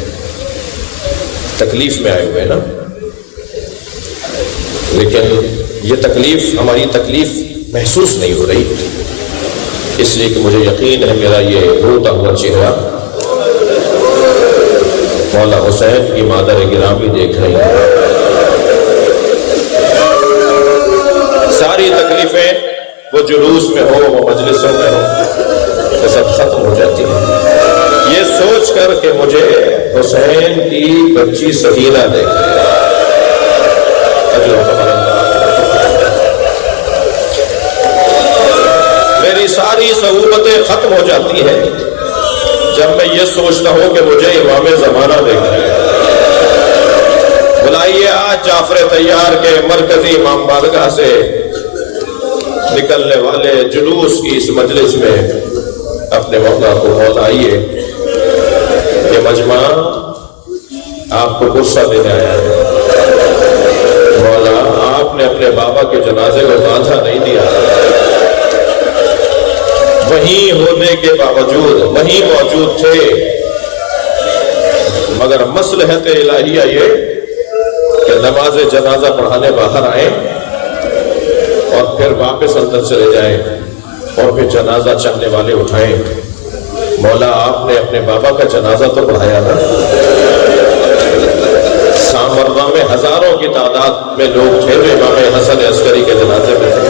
تکلیف میں آئے ہوئے نا، لیکن یہ تکلیف ہماری تکلیف محسوس نہیں ہو رہی، اس لیے کہ مجھے یقین ہے میرا یہ روتا ہوا چہرہ مولا حسین کی مادر گرامی دیکھ رہی ہے۔ ساری تکلیفیں وہ جلوس میں ہو، وہ مجلسوں میں ہو، وہ سب ختم ہو جاتی ہیں یہ سوچ کر کہ مجھے حسین کی بچی سکینہ دیکھ رہی ہے۔ میری ساری صعوبتیں ختم ہو جاتی ہیں جب میں یہ سوچتا ہوں کہ مجھے امام زمانہ دیکھ رہے ہیں۔ بلائیے آج جعفر طیار کے مرکزی امام بارگاہ سے نکلنے والے جلوس کی اس مجلس میں اپنے مولا کو بلائیے۔ یہ مجمع آپ کو غصہ دینے آیا ہے۔ مولا آپ نے اپنے بابا کے جنازے کو باندھا نہیں دیا، وہیں ہونے کے باوجود وہیں موجود تھے، مگر مصلحت الہیہ یہ کہ نماز جنازہ پڑھانے باہر آئیں اور پھر واپس اندر چلے جائیں اور پھر جنازہ چاہنے والے اٹھائیں۔ مولا آپ نے اپنے بابا کا جنازہ تو پڑھایا نا، سامرہ میں ہزاروں کی تعداد میں لوگ تھے جو امام حسن عسکری کے جنازے میں تھے،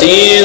3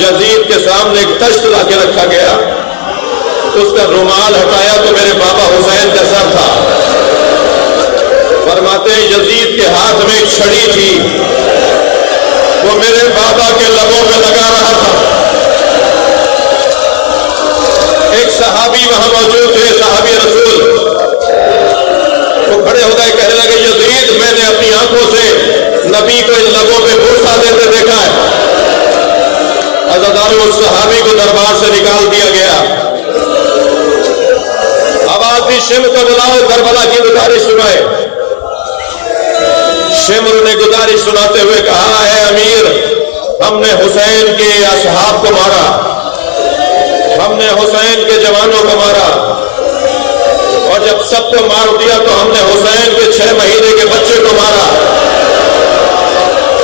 یزید کے سامنے ایک تشت لا کے رکھا گیا، اس کا رومال ہٹایا تو میرے بابا حسین کا سر تھا۔ فرماتے ہیں یزید کے ہاتھ میں ایک چھڑی تھی، وہ میرے بابا کے لبوں پہ لگا رہا تھا۔ ایک صحابی وہاں موجود تھے، صحابی رسول، وہ کھڑے ہو گئے، کہنے لگے یزید میں نے اپنی آنکھوں سے نبی کو ان لبوں پہ بوسہ دیتے دیکھا ہے۔ عزادارو اس صحابی کو دربار سے نکال دیا گیا، آواز دی شمر کو بلاؤ، کربلا کی گزارش سنائے۔ شمر نے گزارش سناتے ہوئے کہا ہے امیر، ہم نے حسین کے اصحاب کو مارا، ہم نے حسین کے جوانوں کو مارا، اور جب سب کو مار دیا تو ہم نے حسین کے 6 مہینے کے بچے کو مارا،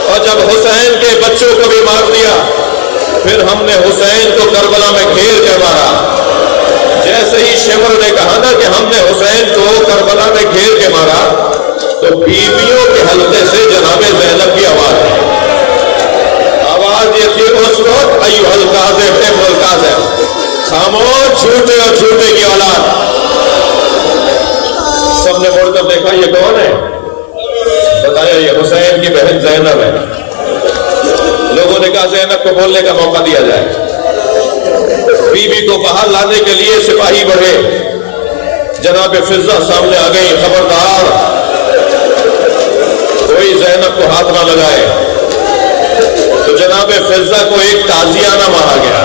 اور جب حسین کے بچوں کو بھی مار دیا پھر ہم نے حسین کو کربلا میں گھیر کے مارا۔ جیسے ہی شمر نے کہا نا کہ ہم نے حسین کو کربلا میں گھیر کے مارا، تو بیویوں کے حلقے سے جناب زینب کی آواز ہے۔ آواز یہ تھی اس وقت ایھا الکاذب ابن الکاذب، خاموش، جھوٹے اور جھوٹے کی اولاد۔ سب نے مڑ کر دیکھا یہ کون ہے؟ بتایا یہ حسین کی بہن زینب ہے۔ لوگوں نے کہا زینب کو بولنے کا موقع دیا جائے۔ بی بی کو باہر لانے کے لیے سپاہی بڑھے، جناب فضہ سامنے آ گئی، خبردار کوئی زینب کو ہاتھ نہ لگائے۔ تو جناب فضہ کو ایک تعزیانہ مارا گیا۔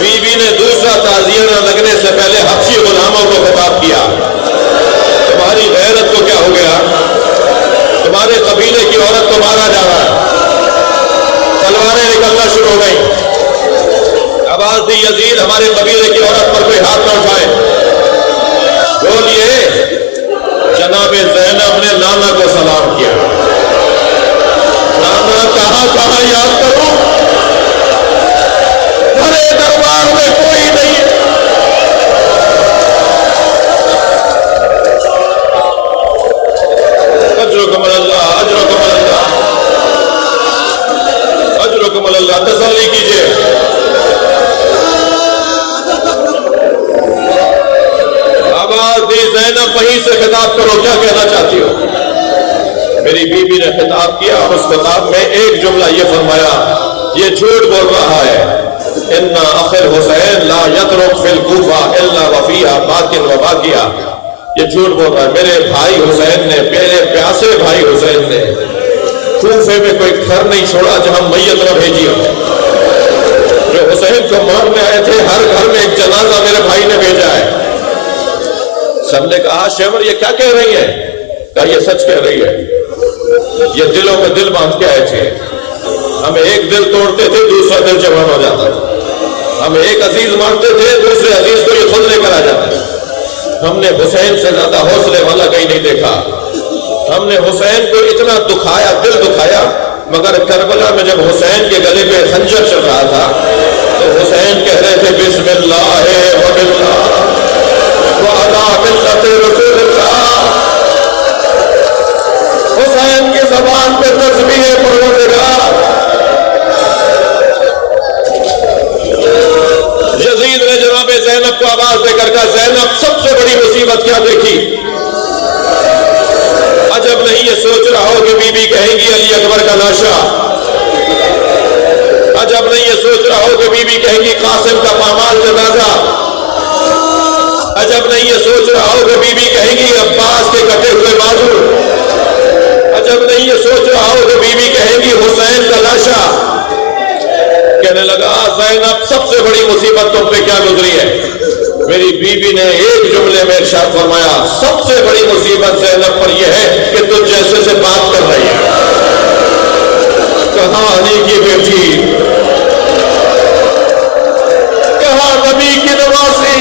بی بی نے دوسرا تعزیانہ لگنے سے پہلے حبشی غلاموں کو خطاب کیا، تمہاری غیرت کو کیا ہو گیا؟ تمہارے قبیلے کی عورت کو مارا جا رہا ہے۔ تلواریں نکلنا شروع ہو گئی۔ آواز دی یزید ہمارے قبیلے کی عورت پر کوئی ہاتھ نہ اٹھائے۔ بولیے جناب زینب نے نانا کو سلام کیا۔ نانا کہاں کہاں یاد کروں، بھرے دربار میں کوئی نہیں۔ اجرکم اللہ، اجرکم اللہ، اجرکم اللہ، تسلی کیجئے۔ آواز دی زینب وہیں سے خطاب کرو، کیا کہنا چاہتی ہو؟ میری بی بی نے خطاب کیا اور اس خطاب میں ایک جملہ یہ فرمایا، یہ جھوٹ بول رہا ہے، ان اخر حسین لا یترک فی الکوفہ الا وفیہا باقٍ و باقیہ۔ یہ جھوٹ بول رہا ہے، میرے بھائی حسین نے، میرے پیاسے بھائی حسین نے کوفے میں کوئی گھر نہیں چھوڑا جہاں میت نہ بھیجی ہو۔ جو حسین کو مارنے آئے تھے ہر گھر میں ایک جنازہ میرے بھائی نے بھیجا ہے۔ سب نے کہا شمر یہ کیا کہہ رہی ہے؟ کہا یہ سچ کہہ رہی ہے، یہ دلوں میں دل باندھ کے آئے تھے، ہم ایک دل توڑتے تھے دوسرا دل جوان ہو جاتا تھا، ہم ایک عزیز مارتے تھے دوسرے عزیز کو یہ خود لے کر آ جاتے تھے۔ ہم نے حسین سے زیادہ حوصلے والا کہیں نہیں دیکھا، ہم نے حسین کو اتنا دکھایا، دل دکھایا، مگر کربلا میں جب حسین کے گلے پہ خنجر چل رہا تھا تو حسین کہہ رہے تھے بسم اللہ وباللہ وعلی ملت رسول اللہ۔ حسین کی زبان پہ تسبیح پروردگار۔ یزید نے جناب زینب کو آواز دے کر کہا زینب سب سے بڑی مصیبت کیا دیکھی؟ عجب نہیں یہ سوچ رہا ہو کہ بی بی کہیں گی علی اکبر کا لاشا، عجب نہیں یہ سوچ رہا ہو کہ بی بی کہیں گی قاسم کا پامال جنازہ، عجب نہیں یہ سوچ رہا ہو کہ بی بی کہیں گی عباس کے کٹے ہوئے بازو، عجب نہیں یہ سوچ رہا ہو کہ بی بی کہیں گی حسین کا لاشا۔ کہنے لگا زینب سب سے بڑی مصیبت تم پہ کیا گزری ہے؟ میری بی بی نے ایک جملے میں ارشاد فرمایا سب سے بڑی مصیبت زینب پر یہ ہے کہ تم جیسے سے بات کر رہی ہے۔ کہاں علی کی بیٹی، کہاں نبی کی نواسی،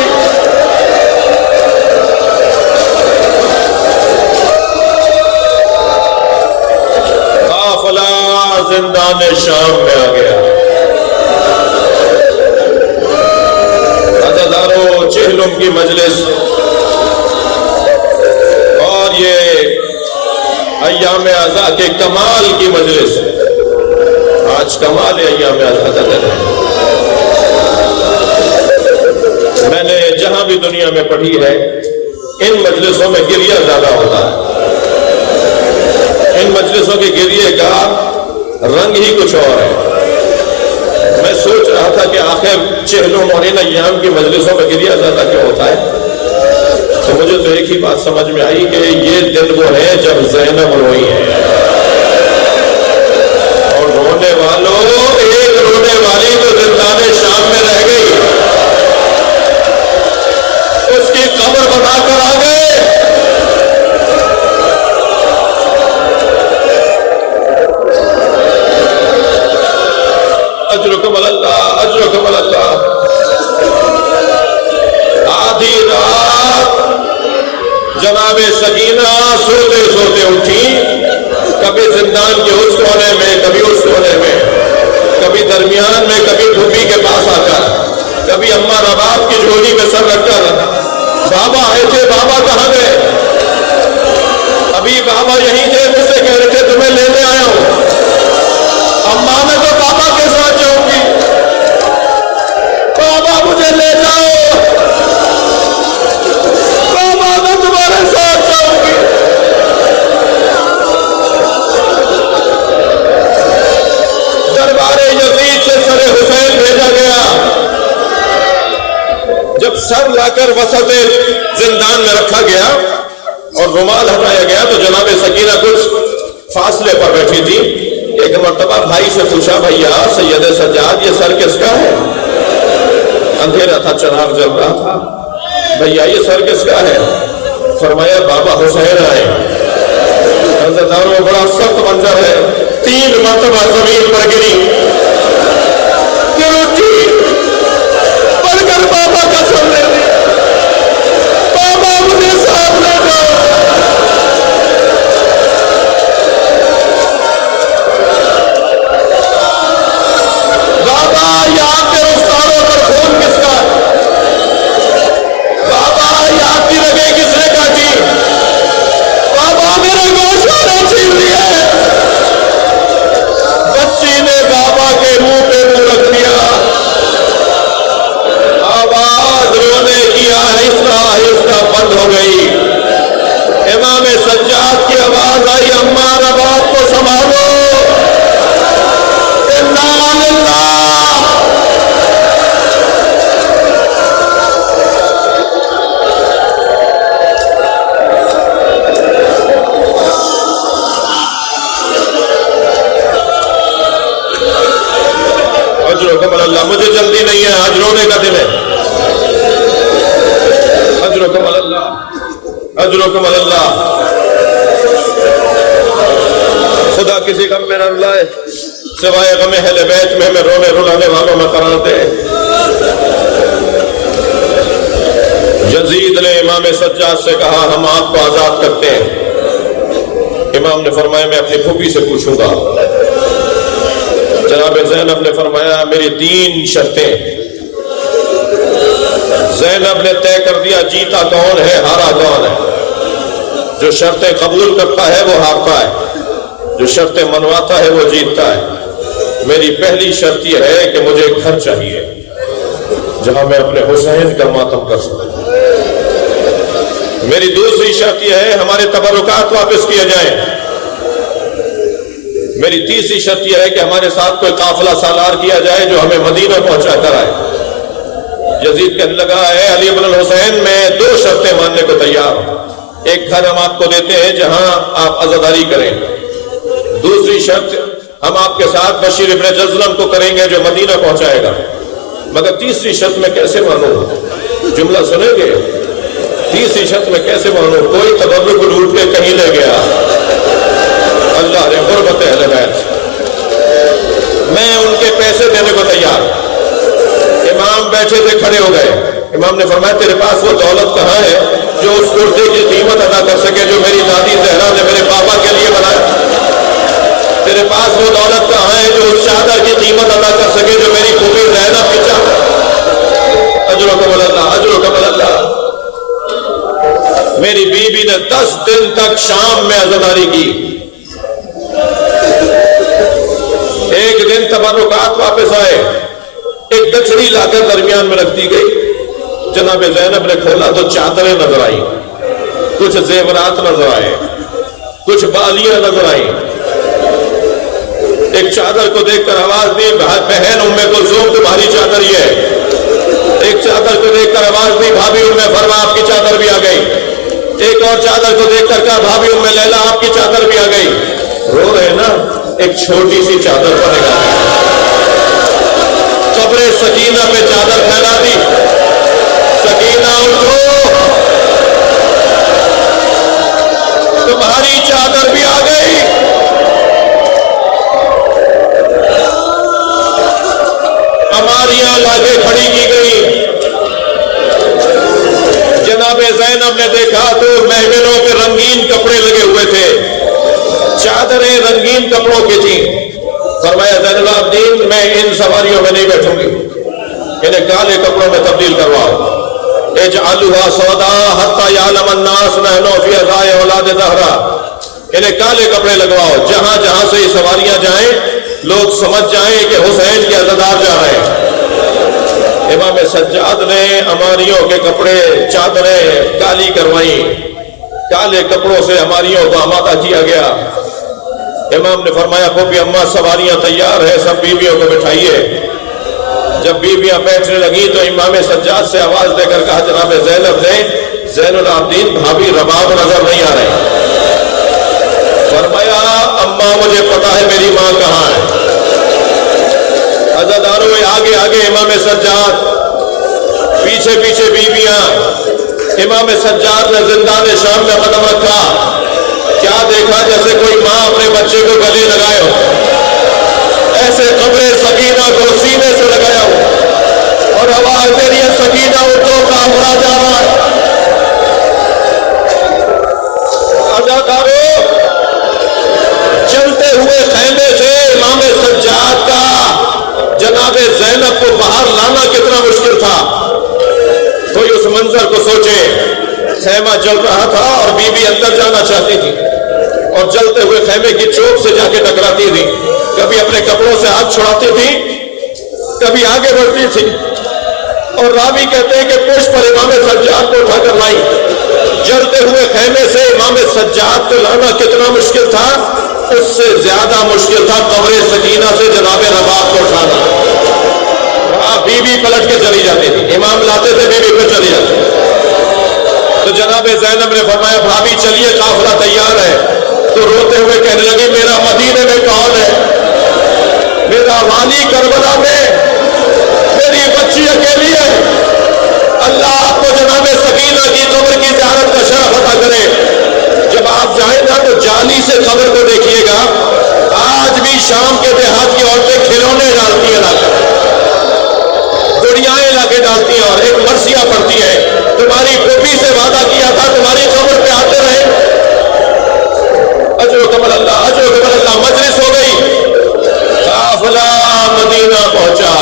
قافلہ زندان شام میں آ گیا۔ عزادارو چہلم کی مجلس اور یہ ایام عزا کے کمال کی مجلس، آج کمال ایام عدد ہے. میں نے جہاں بھی دنیا میں پڑھی ہے ان مجلسوں میں گریہ زیادہ ہوتا ہے. ان مجلسوں کے گریے کا رنگ ہی کچھ اور ہے. میں سوچ رہا تھا کہ آخر چہلوں اور ان ایام کی مجلسوں میں گریہ زیادہ کیوں ہوتا ہے. تو مجھے تو ایک ہی بات سمجھ میں آئی کہ یہ دن وہ ہے جب زینب روئی ہے. اور رونے والوں، ایک رونے والی تو زندان شام میں رہ گئی، اس کی قبر بنا کر آ گئے. اجرکم اللہ، اجرکم اللہ. آدھی رات جناب سکینہ سوتے سوتے اٹھی، کبھی زندان کے اس کونے میں، کبھی اس کونے میں، کبھی درمیان میں، کبھی پھوپھی کے پاس آ کر، کبھی اماں رباب کی جھولی میں سر رکھ کر، بابا آئے تھے، بابا کہاں گئے؟ ابھی بابا یہیں تھے، مجھ سے کہہ رہے تھے تمہیں لینے آیا ہوں. اماں میں تو بابا کے ساتھ جاؤں گی، بابا مجھے لے جاؤ، بابا میں تمہارے ساتھ جاؤں گی. دربار یزید سے سر حسین بھیجا گیا. جب سر لا کر وسط زندان میں رکھا گیا اور رومال ہٹایا گیا تو جناب سکینہ کچھ فاصلے پر بیٹھی تھی. ایک مرتبہ بھائی سے پوچھا، بھیا سید سجاد یہ سر کس کا ہے؟ اندھیرا تھا، چراغ جل رہا تھا. بھیا یہ سر کس کا ہے؟ فرمایا بابا حسین آئے. بڑا سخت منظر ہے. 3 مرتبہ زمین پر گری، پھر اٹھی، پڑھ کر بابا کا سر لے لی. بابا مجھے ساتھ لے جاؤ. بابا یاد کے رخساروں پر خون کس کا؟ بابا یاد کی رگیں کس نے کاٹی؟ بابا میرے گوشت نے چھین لیے. بچی نے بابا کے منہ پہ منہ رکھ دیا. آواز رونے کی آہستہ آہستہ بند ہو گئی. امام سجاد کی آواز آئی، اماں رباب کو سنبھالو. انا للہ. اجرکم اللہ. مجھے جلدی نہیں ہے، آج رونے کا دن ہے. اجرکم اللہ، اجرکم اللہ. خدا کسی غم میں نہ رلائے سوائے غم اہل بیت میں. ہمیں رونے رلانے والوں میں قرار دے. یزید نے امام سجاد سے کہا ہم آپ کو آزاد کرتے ہیں. امام نے فرمایا میں اپنی پھوپھی سے پوچھوں گا. جناب زینب نے فرمایا میری 3 شرطیں. زینب نے طے کر دیا جیتا کون ہے، ہارا کون ہے. جو شرطیں قبول کرتا ہے وہ ہارتا ہے، جو شرطیں منواتا ہے وہ جیتتا ہے. میری پہلی شرط یہ ہے کہ مجھے ایک گھر چاہیے جہاں میں اپنے حسین کا ماتم کر سکوں. میری دوسری شرط یہ ہے ہمارے تبرکات واپس کیے جائیں. میری تیسری شرط یہ ہے کہ ہمارے ساتھ کوئی قافلہ سالار کیا جائے جو ہمیں مدینہ پہنچا کر آئے. یزید کہنے لگا ہے علی بن الحسین میں 2 شرطیں ماننے کو تیار ہوں. ایک گھر ہم آپ کو دیتے ہیں جہاں آپ عزاداری کریں. دوسری شرط ہم آپ کے ساتھ بشیر ابن جزلم کو کریں گے جو مدینہ پہنچائے گا. مگر تیسری شرط میں کیسے مانوں؟ جملہ سنیں گے. تیسری شرط میں کیسے مانوں؟ کوئی تبرک لوٹ کے کہیں لے گیا. اللہ نے غربت اہل بیت، میں ان کے پیسے دینے کو تیار. امام بیٹھے تھے، کھڑے ہو گئے. امام نے فرمایا تیرے پاس وہ دولت کہاں ہے جو اس کرتے کی قیمت ادا کر سکے جو میری دادی زہرا نے میرے پاپا کے لیے بنایا؟ تیرthe پاس وہ دولت کہاں ہے جو اس چادر کی قیمت ادا کر سکے جو میری پھوپھی زینب کی چادر؟ اجرکم اللہ، اجرکم اللہ. میری بیوی نے 10 دن تک شام میں عزاداری کی. ایک ایک دن تبرکات واپس آئے، ایک گٹھڑی لا کر درمیان میں رکھ دی گئی، جناب زینب نے کھولا تو چادریں نظر آئی، کچھ زیورات نظر آئے، کچھ بالیاں نظر آئیں۔ ایک چادر کو دیکھ کر آواز دی، بہن ام کلثوم تمہاری چادر یہ ہے۔ ایک چادر کو دیکھ کر آواز دی، بھابھی ام فرما آپ کی چادر بھی آ گئی۔ ایک اور چادر کو دیکھ کر کہا، بھابھی ام لیلا آپ کی چادر بھی آ گئی۔ رو رہے نا، ایک چھوٹی سی چادر پر نگاہ، قبر سکینہ پہ چادر پھیلا دی، سکینہ اٹھو تمہاری چادر بھی آ گئی۔ ہماریاں لاگے کھڑی کی گئی۔ جناب زینب نے دیکھا تو محملوں پہ رنگین کپڑے لگے ہوئے تھے، چادریں رنگین کپڑوں کی تھیں۔ فرمایا زین العابدین میں ان سواریوں میں نہیں بیٹھوں گی، انہیں کالے کپڑوں میں تبدیل کرواؤ۔ اجعلوها سودا حتی یعلم الناس نحن فی عزاء اولاد زہرا، انہیں کالے کپڑے لگواؤ، جہاں جہاں سے یہ سواریاں جائیں لوگ سمجھ جائیں کہ حسین کے عزادار جا رہے ہیں۔ امام سجاد نے ہماریوں کے کپڑے چادریں کالی کروائیں، کالے کپڑوں سے ہماریوں کو آمادہ کیا گیا۔ امام نے فرمایا پھوپھی اماں سواریاں تیار ہے، سب بیویوں کو بٹھائیے۔ جب بیویاں بیٹھنے لگی تو امام سجاد سے آواز دے کر کہا، جناب زینب نے، زین العابدین بھابھی رباب نظر نہیں آ رہے۔ فرمایا اماں مجھے پتا ہے میری ماں کہاں ہے۔ عزاداروں آگے آگے امام سجاد، پیچھے پیچھے بیویاں۔ امام سجاد نے زندان شام میں قدم رکھا، کیا دیکھا جیسے کوئی ماں اپنے بچے کو گلے لگائے ہو، ایسے قبر سکینہ کو سینے سے لگایا ہو اور آواز دے رہی ہے سکینہ اٹھو کافرہ جا رہا ہے۔ عزاداروں چلتے ہوئے خیمے سے امام سجاد کا جناب زینب کو باہر لانا کتنا مشکل تھا۔ کوئی اس منظر کو سوچے، خیمہ جل رہا تھا اور بی بی اندر جانا چاہتی تھی اور جلتے ہوئے خیمے کی چوک سے جا کے ٹکراتی تھی، کبھی اپنے کپڑوں سے ہاتھ چھڑاتی تھی، کبھی آگے بڑھتی تھی، اور راوی کہتے ہیں کہ پشت پر امام سجاد کو اٹھا کر لائی۔ جلتے ہوئے خیمے سے امام سجاد کو لانا کتنا مشکل تھا، اس سے زیادہ مشکل تھا قبر سکینہ سے جناب رباب کو اٹھانا۔ وہاں بی بی پلٹ کے چلی جاتی تھی، امام لاتے تھے بی بی پہ چلی جاتی تھی۔ تو جناب زینب نے فرمایا بھابھی چلیے قافلہ تیار ہے۔ تو روتے ہوئے کہنے لگی میرا مدینے میں کون ہے، میرا والی کربلا میں، میری بچی اکیلی ہے۔ اللہ آپ کو جناب سکینہ کی قبر کی زیارت کا شرف عطا کرے۔ جب آپ جائیں گا تو جالی سے قبر کو دیکھیے گا، آج بھی شام کے دیہات کی عورتیں کھلونے ڈالتی ہیں لا کر، گڑیائیں لا کے ڈالتی ہیں اور ایک مرثیہ پڑھتی ہے، تمہاری پھوپھی سے وعدہ کیا تھا تمہاری قبر پہ آتے رہے۔ اجر و کمل اللہ، اجر و کمل اللہ۔ مجلس ہو گئی، قافلہ مدینہ پہنچا۔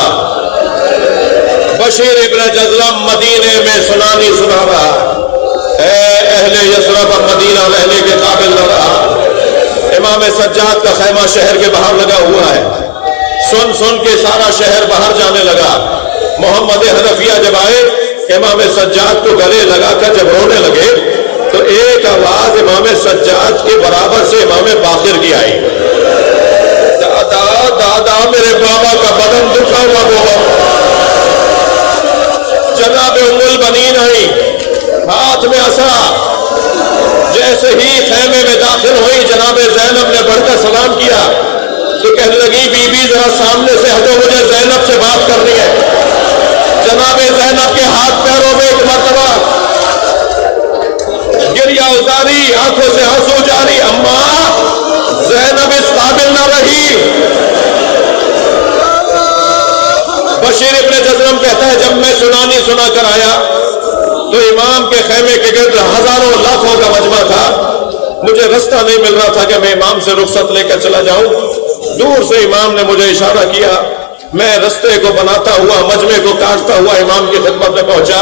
بشیر ابن جزلم مدینے میں سنانی سنا رہا، اے اہل یثرب مدینہ رہنے کے قابل نہ رہا۔ امام سجاد کا خیمہ شہر کے باہر لگا ہوا ہے، سن سن کے سارا شہر باہر جانے لگا۔ محمد حنفیہ جب آئے، امام سجاد کو گلے لگا کر جب رونے لگے تو ایک آواز امام سجاد کے برابر سے امام باقر کی آئی، دادا دادا میرے بابا کا بدن دکھا ہوا بابا۔ جناب ام البنین آئی، ہاتھ میں عصا، جیسے ہی خیمے میں داخل ہوئی جناب زینب نے بڑھ کر سلام کیا تو کہنے لگی بی بی ذرا سامنے سے ہٹو، مجھے زینب سے بات کرنی ہے۔ جناب زینب کے ہاتھ پیروں میں ایک مرتبہ گریہ اتاری، آنکھوں سے آنسو جاری، اماں زینب اس قابل نہ رہی۔ بشیر ابن جزرم کہتا ہے جب میں سنانی سنا کر آیا تو امام کے خیمے کے گرد ہزاروں لاکھوں کا مجمع تھا، مجھے رستہ نہیں مل رہا تھا کہ میں امام سے رخصت لے کر چلا جاؤں۔ دور سے امام نے مجھے اشارہ کیا، میں رستے کو بناتا ہوا مجمع کو کاٹتا ہوا امام کی خدمت میں پہنچا۔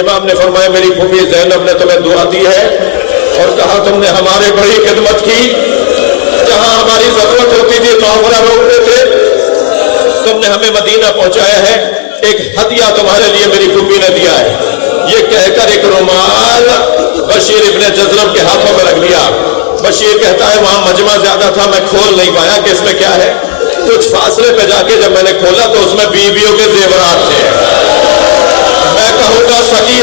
امام نے فرمایا میری پھوپھی زینب نے تمہیں دعا دی ہے اور کہا تم نے ہماری بڑی خدمت کی، جہاں ہماری ضرورت ہوتی تھی تو ہمارا روکتے تھے، وسلم نے ہمیں مدینہ پہنچایا ہے، ایک ہدیہ تمہارے لیے میری پھوپھی نے دیا ہے، یہ کہہ کر ایک رومال بشیر ابن جزرم کے ہاتھوں میں رکھ دیا۔ بشیر کہتا ہے وہاں مجمع زیادہ تھا، میں کھول نہیں پایا کہ اس میں کیا ہے۔ کچھ فاصلے پہ جا کے جب میں نے کھولا تو اس میں بیویوں کے زیورات تھے۔ میں کہوں گا سکی